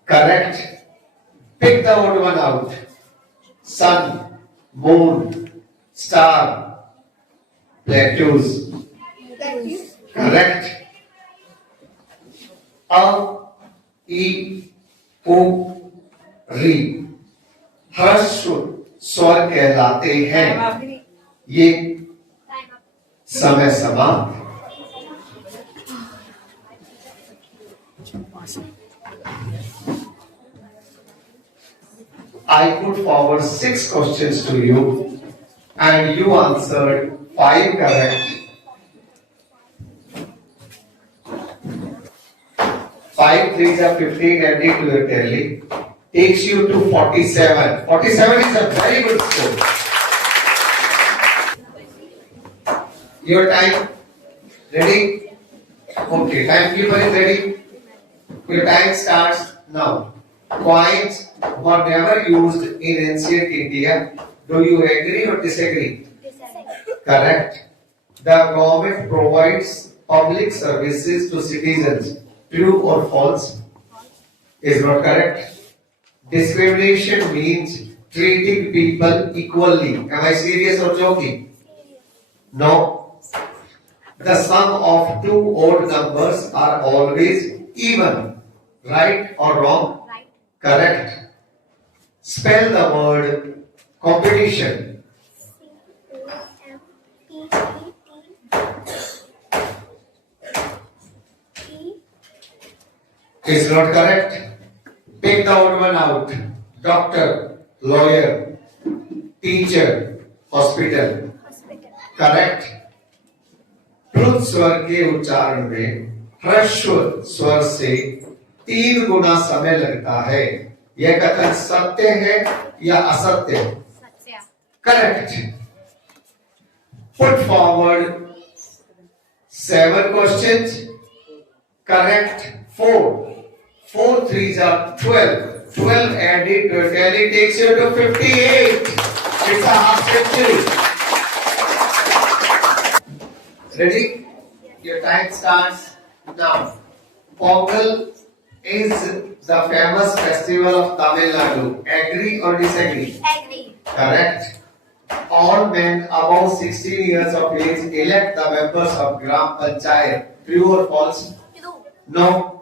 Correct. Pick the odd one out. Sun, moon, star, plateaus. Correct. A, E, O, री हर्ष स्वर कहलाते हैं। ये समय समाप्त। I put forward 6 questions to you and you answered 5 correct. 5 3s are 15 added to your tally takes you to 47. 47 is a very good score. Your time ready? Okay, timekeeper is ready. Your time starts now. Coins were never used in ancient India. Do you agree or disagree? Correct. The government provides public services to citizens. True or false? Is not correct. Discrimination means treating people equally. Am I serious or joking? No. The sum of 2 odd numbers are always even. Right or wrong? Correct. Spell the word competition. Is not correct. Pick the odd one out. Doctor, lawyer, teacher, hospital. Correct. Truth स्वर के उच्चारण में ह्रस्व स्वर से 3 गुना समय लगता है। यह कथन सत्य है या असत्य? सत्य। Correct. Put forward 7 questions, correct 4. 4 3s are 12. 12 added to 10, it takes you to 58. It's a half century. Ready? Your time starts now. Pongal is the famous festival of Tamil Nadu. Agree or disagree? Agree. Correct. All men above 16 years of age elect the members of Gram Panchayat. True or false? True. No.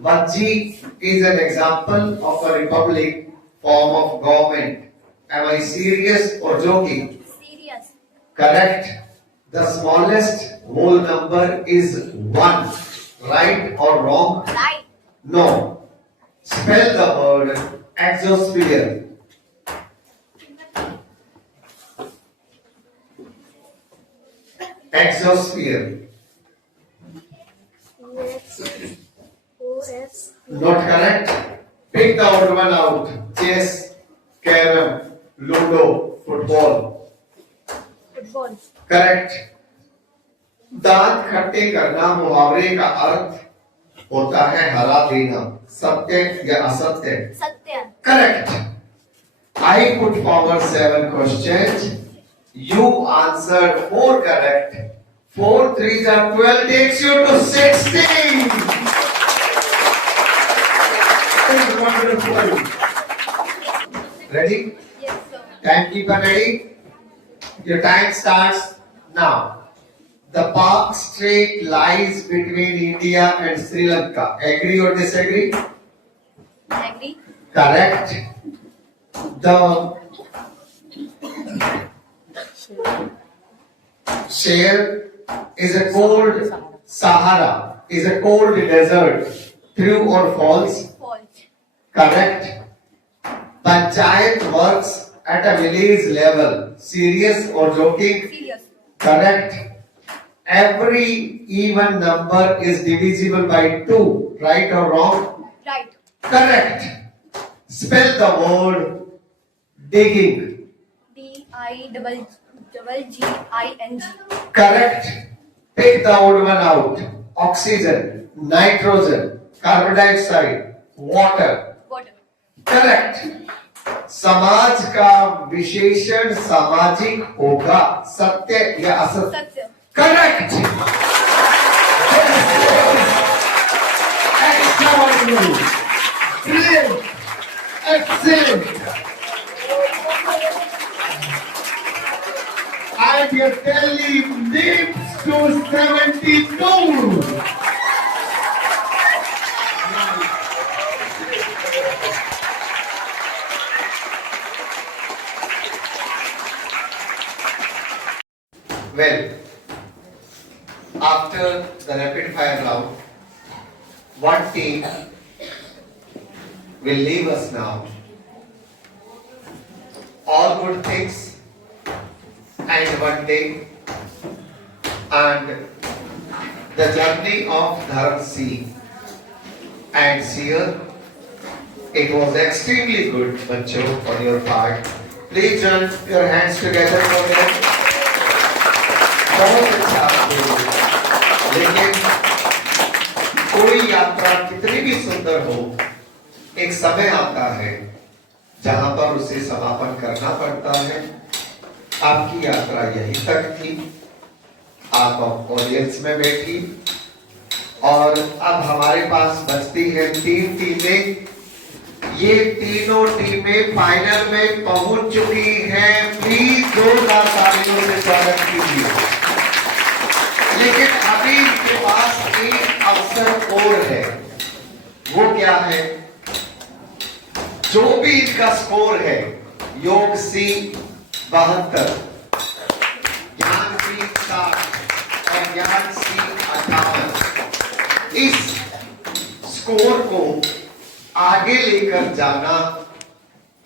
Vajji is an example of a republic form of government. Am I serious or joking? Serious. Correct. The smallest whole number is 1. Right or wrong? Right. No. Spell the word exosphere. Exosphere. O-S. Not correct. Pick the odd one out. Chess, carom, ludo, football. Football. Correct. दांत खट्टे करना मुहावरे का अर्थ होता है हरा देना. सत्य या असत्य? सत्य. Correct. I put forward 7 questions. You answered 4 correct. 4 3s are 12 takes you to 16. It's wonderful. Ready? Yes, sir. Timekeeper ready? Your time starts now. The Pak Strait lies between India and Sri Lanka. Agree or disagree? Agree. Correct. The Share is a cold Sahara is a cold desert. True or false? False. Correct. Panchayat works at a village level. Serious or joking? Serious. Correct. Every even number is divisible by 2. Right or wrong? Right. Correct. Spell the word digging. D-I-double-G-I-N-G. Correct. Pick the odd one out. Oxygen, nitrogen, carbon dioxide, water. Water. Correct. समाज का विशेषण सामाजिक होगा. सत्य या असत्य? सत्य. Correct. Extraordinary. Brilliant. Excellent. And your tally leaps to 72. Well, after the rapid fire round, one team will leave us now. All good things and one day, and the journey of Dharam Sea and Seer. It was extremely good, बच्चों, on your part. Please join your hands together for them. बहुत अच्छा आपने, लेकिन कोई यात्रा कितनी भी सुंदर हो, एक समय आता है जहां पर उसे समापन करना पड़ता है. आपकी यात्रा यहीं तक थी. आप ऑडियंस में बैठी और अब हमारे पास बचती हैं 3 टीमें. ये तीनों टीमें फाइनल में पहुंच चुकी हैं. प्लीज जोरदार तालियों से स्वागत कीजिए. लेकिन अभी इनके पास एक अवसर और है. वो क्या है? जो भी इनका स्कोर है, योग सी 72, ज्ञान सी 60 और ज्ञान सी 58, इस स्कोर को आगे लेकर जाना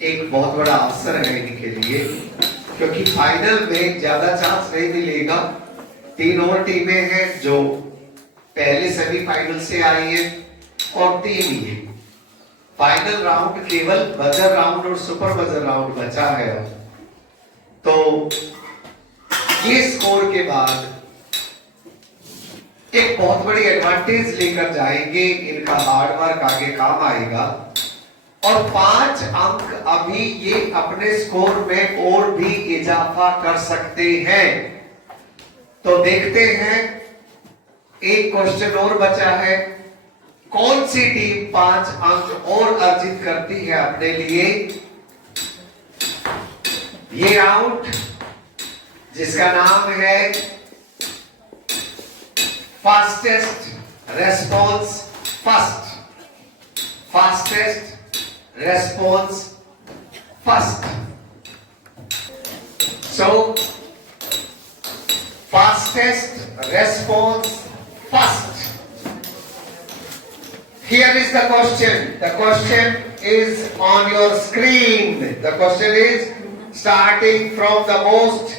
एक बहुत बड़ा अवसर है इनके लिए, क्योंकि फाइनल में ज्यादा चांस नहीं मिलेगा. 3 और टीमें हैं जो पहले सेमीफाइनल से आई हैं और 3 ही. फाइनल राउंड केवल बजर राउंड और सुपर बजर राउंड बचा है. तो ये स्कोर के बाद एक बहुत बड़ी एडवांटेज लेकर जाएंगे. इनका हार्ड वर्क आगे काम आएगा. और 5 अंक अभी ये अपने स्कोर में और भी इजाफा कर सकते हैं। तो देखते हैं, एक क्वेश्चन और बचा है, कौन सी टीम 5 अंक और अर्जित करती है अपने लिए। ये राउंड जिसका नाम है fastest response first, fastest response first. So fastest response first. Here is the question. The question is on your screen. The question is, starting from the most,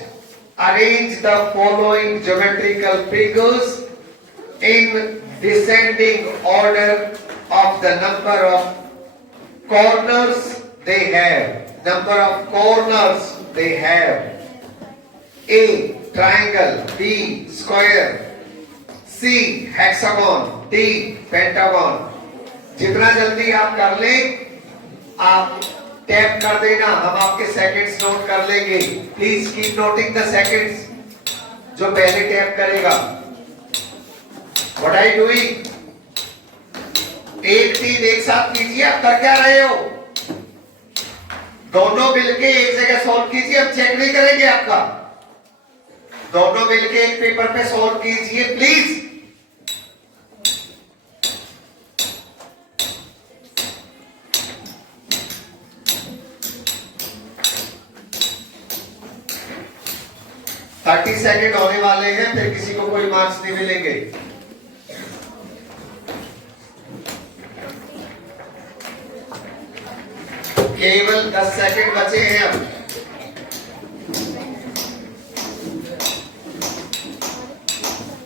arrange the following geometrical figures in descending order of the number of corners they have. Number of corners they have. A. Triangle. B. Square. C. Hexagon. D. Pentagon. जितना जल्दी आप कर लें, आप tap कर देना, हम आपके सेकंड्स नोट कर लेंगे। Please keep noting the seconds. जो पहले टैप करेगा, व्हाट आर यू डूइंग? 1 3 एक साथ कीजिए। आप कर क्या रहे हो? दोनों मिलके एक जगह सॉल्व कीजिए, हम चेक नहीं करेंगे आपका। दोनों मिलके एक पेपर पे सॉल्व कीजिए प्लीज। थर्टी सेकेंड होने वाले हैं, फिर किसी को कोई मार्क्स नहीं मिलेंगे। केवल 10 सेकेंड बचे हैं अब।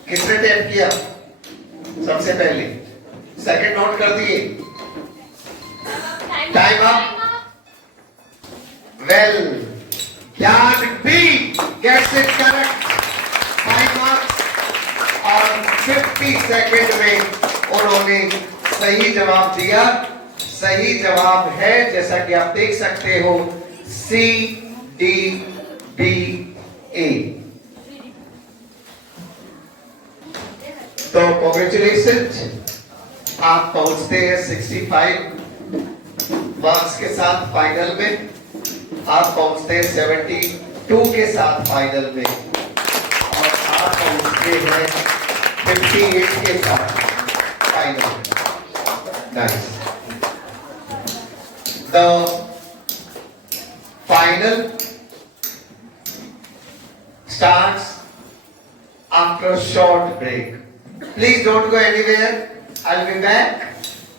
किसने टैप किया सबसे पहले? सेकेंड नोट कर दिए। Time up. वेल, ज्ञान B gets it correct, 5 marks। और 50 सेकेंड में उन्होंने सही जवाब दिया। सही जवाब है, जैसा कि आप देख सकते हो, C D B A। तो कॉन्ग्रेचुलेशन, आप पहुंचते हैं 65 मार्क्स के साथ फाइनल में। आप पहुंचते हैं 72 के साथ फाइनल में, और आप पहुंचते हैं 58 के साथ फाइनल में। Nice. The final starts after a short break. Please don't go anywhere. I'll be back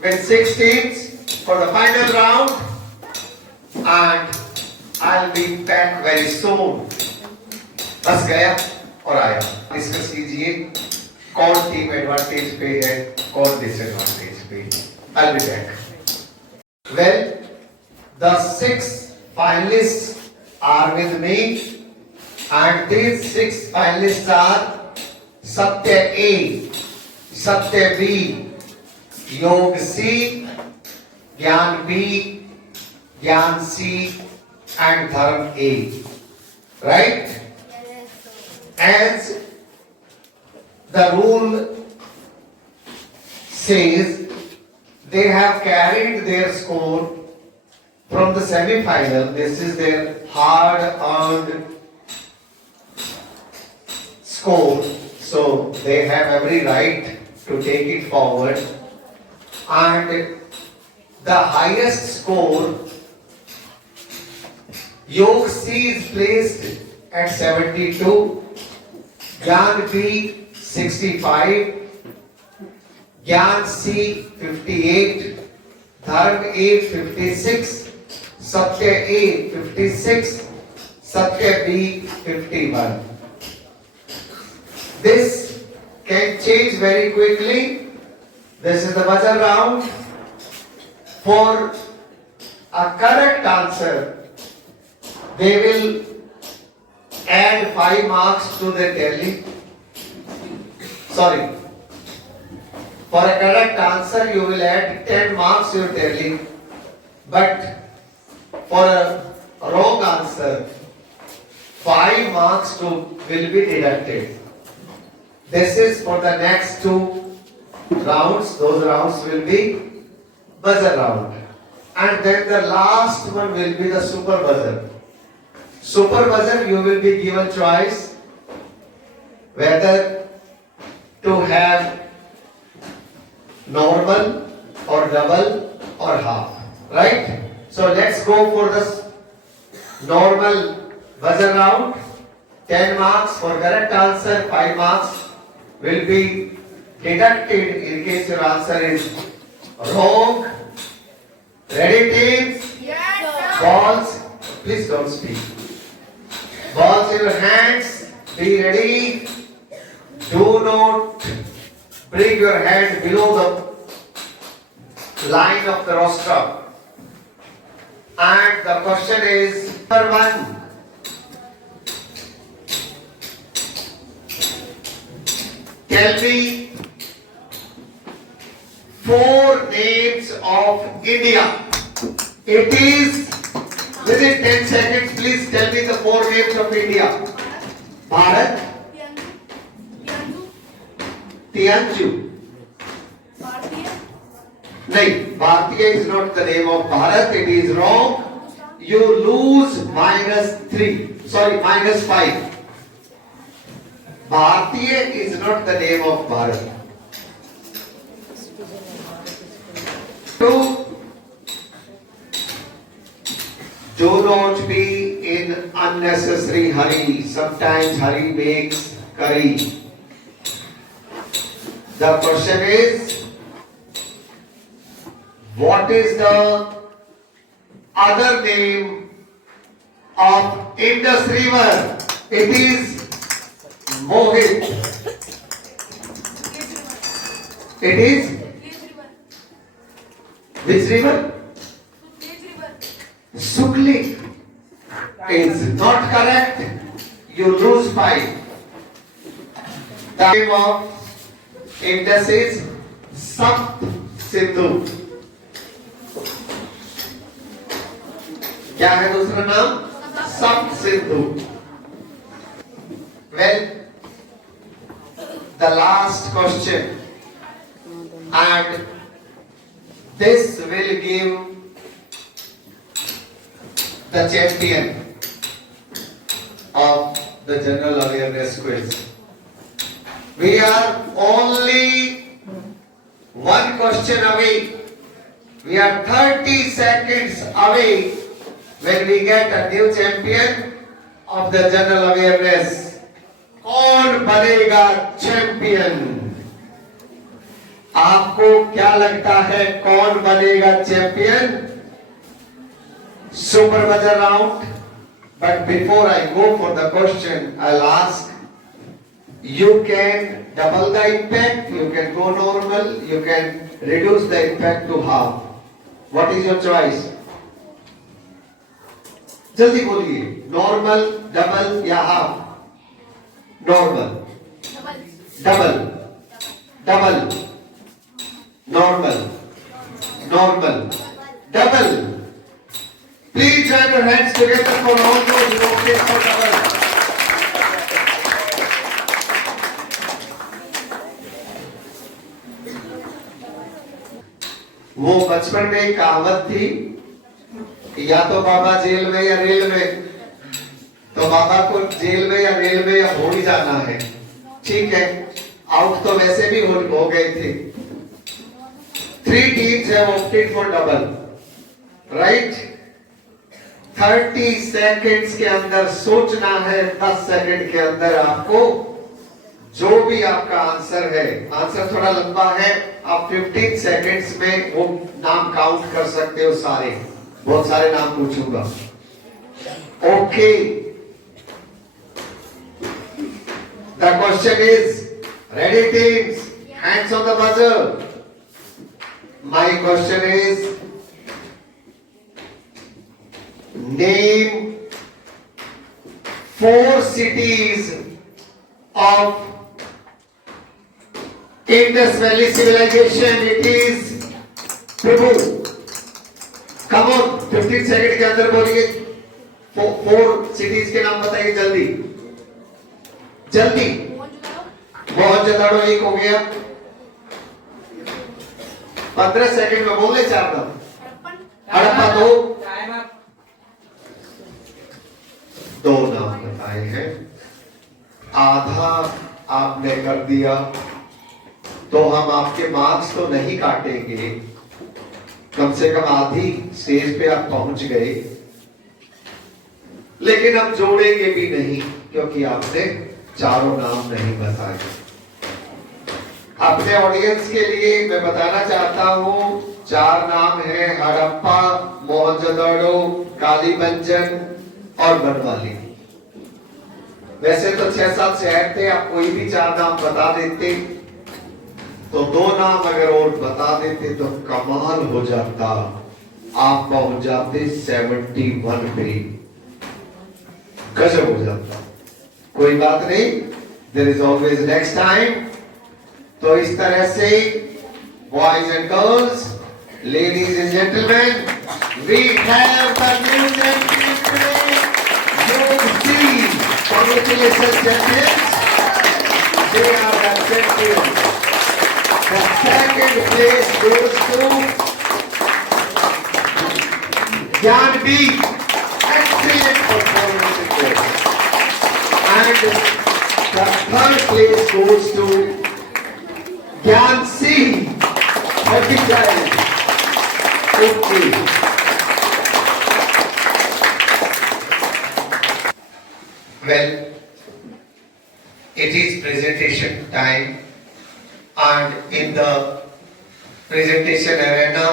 with 6 teams for the final round, and I'll be back very soon. बस गया और आया। डिस्कस कीजिए कौन टीम एडवांटेज पे है, कौन डिसएडवांटेज पे। I'll be back. Well, the 6 finalists are with me, and these 6 finalists are Satya A, Satya B, Yog C, Gyan B, Gyan C, and Dharm A. Right? As the rule says, they have carried their score from the semi-final. This is their hard-earned score, so they have every right to take it forward. And the highest score, Yog C is placed at 72, Gyan B 65, Gyan C 58, Dharm A 56, Satya A 56, Satya B 51. This can change very quickly. This is the buzzer round. For a correct answer, they will add 5 marks to their tally. Sorry. For a correct answer, you will add 10 marks to your tally. But for a wrong answer, 5 marks will be deducted. This is for the next 2 rounds. Those rounds will be buzzer round. And then the last one will be the super buzzer. Super buzzer, you will be given choice whether to have normal or double or half. Right? So let's go for the normal buzzer round. 10 marks for correct answer, 5 marks will be deducted in case your answer is wrong. Ready, teams? Yes, Balls, please don't speak. Balls in your hands, be ready. Do not bring your hand below the line of the rostrum. And the question is number 1. Tell me 4 names of India. It is within 10 seconds. Please tell me the 4 names of India. Bharat, Tianju. No, Bhartiya is not the name of Bharat. It is wrong. You lose -3. Sorry, -5. Bhartiya is not the name of Bharat. 2. Do not be in unnecessary hurry. Sometimes hurry makes curry. The question is, what is the other name of Indus River? It is Mohit. It is which river? Suklik is not correct. You lose 5. The name of Indus is Sapt Sindhu. क्या है दूसरा नाम? सप्त Sindhu. Well, the last question, and this will give the champion of the general awareness quiz. We are only 1 question away. We are 30 seconds away when we get a new champion of the general awareness. कौन बनेगा champion? आपको क्या लगता है कौन बनेगा champion? Super buzzer round. But before I go for the question, I'll ask, you can double the impact, you can go normal, you can reduce the impact to half. What is your choice? जल्दी बोलिए, normal, double या half? Normal, double, double, normal, normal, double. Please join your hands together for all those who opted for double. वो बचपन में एक कहावत थी, या तो बाबा जेल में या रेल में. तो बाबा को जेल में या रेल में या हो ही जाना है. ठीक है, आउट तो वैसे भी हो गए थे. 3 teams have opted for double, right? 30 seconds के अंदर सोचना है. 10 सेकंड के अंदर आपको जो भी आपका आंसर है, आंसर थोड़ा लंबा है, आप 15 सेकंड्स में वो नाम काउंट कर सकते हो. सारे, बहुत सारे नाम पूछूंगा. Okay, the question is, ready teams, hands on the buzzer. My question is, name 4 cities of Indus Valley civilization. It is Prabhu, come on 15 second के अंदर बोलिए। 4 सिटीज के नाम बताइए जल्दी जल्दी। मोहनजोदड़ो एक हो गया, 15 सेकंड में बोले 4 नाम। हड़प्पा 2 नाम बताए हैं। आधा आपने कर दिया तो हम आपके मार्क्स तो नहीं काटेंगे, कम से कम आधी स्टेज पे आप पहुंच गए, लेकिन हम जोड़ेंगे भी नहीं क्योंकि आपने चारों नाम नहीं बताए। अपने ऑडियंस के लिए मैं बताना चाहता हूं 4 नाम है हड़प्पा, मोहनजोदड़ो, कालीबंजन और बनवाली। वैसे तो 6-7 शहर थे, आप कोई भी 4 नाम बता देते तो 2 नाम अगर और बता देते तो कमाल हो जाता, आप पहुंच जाते 71 पे, गजब हो जाता। कोई बात नहीं, there is always next time. तो इस तरह से boys and girls, ladies and gentleman, we have the new champion today, योगसी। Congratulations champions, they are the champions. The second place goes to Janvi, excellent performance in this. And the third place goes to Gyansi, happy child. Okay. Well, it is presentation time. And in the presentation arena,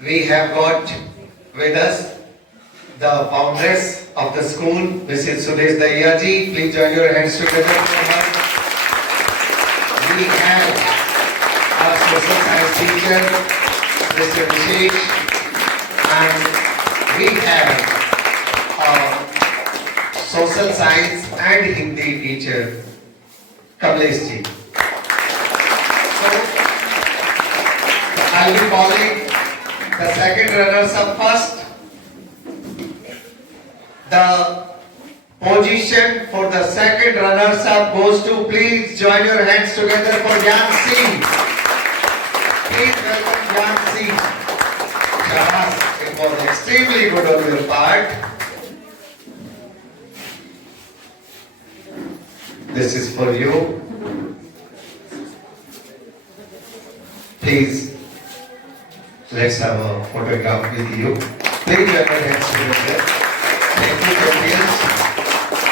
we have got with us the foundress of the school, Mrs. Sudesh Daiya ji. Please join your hands together for her. We have our social science teacher, Mr. Vishesh, and we have our social science and Hindi teacher, Kamlesh ji. I'll be calling the second runners up first. The position for the second runners up goes to, please join your hands together for Gyansi. Please welcome Gyansi. Shabash, it was extremely good on your part. This is for you. Please, let's have a photograph with you. Please join your hands together. Thank you, champions.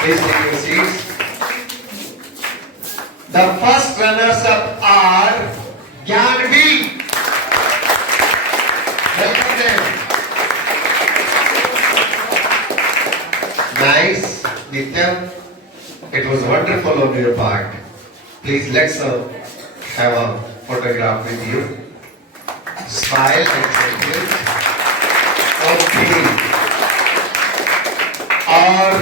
Please take your seats. The first runners-up are Gyanvi. Welcome them. Nice, Nityam. It was wonderful on your part. Please, let's have a photograph with you. Smile and champions. Okay. और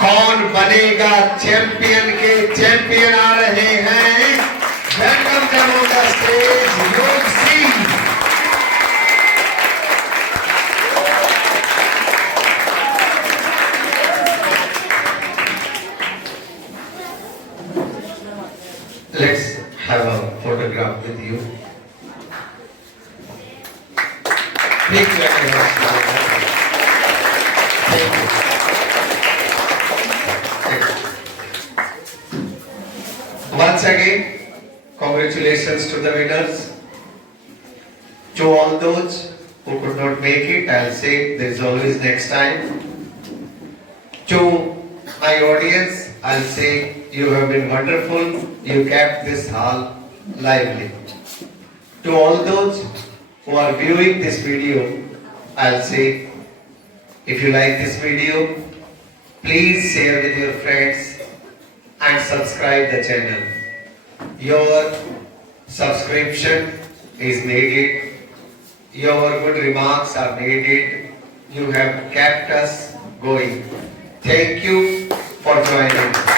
कौन बनेगा champion के champion आ रहे हैं। Welcome them on the stage, योगसी। Let's have a photograph with you. Please join your hands together. Thank you. Once again, congratulations to the winners. To all those who could not make it, I'll say there is always next time. To my audience, I'll say you have been wonderful. You kept this hall lively. To all those who are viewing this video, I'll say if you like this video, please share with your friends and subscribe the channel. Your subscription is needed. Your good remarks are needed. You have kept us going. Thank you for joining.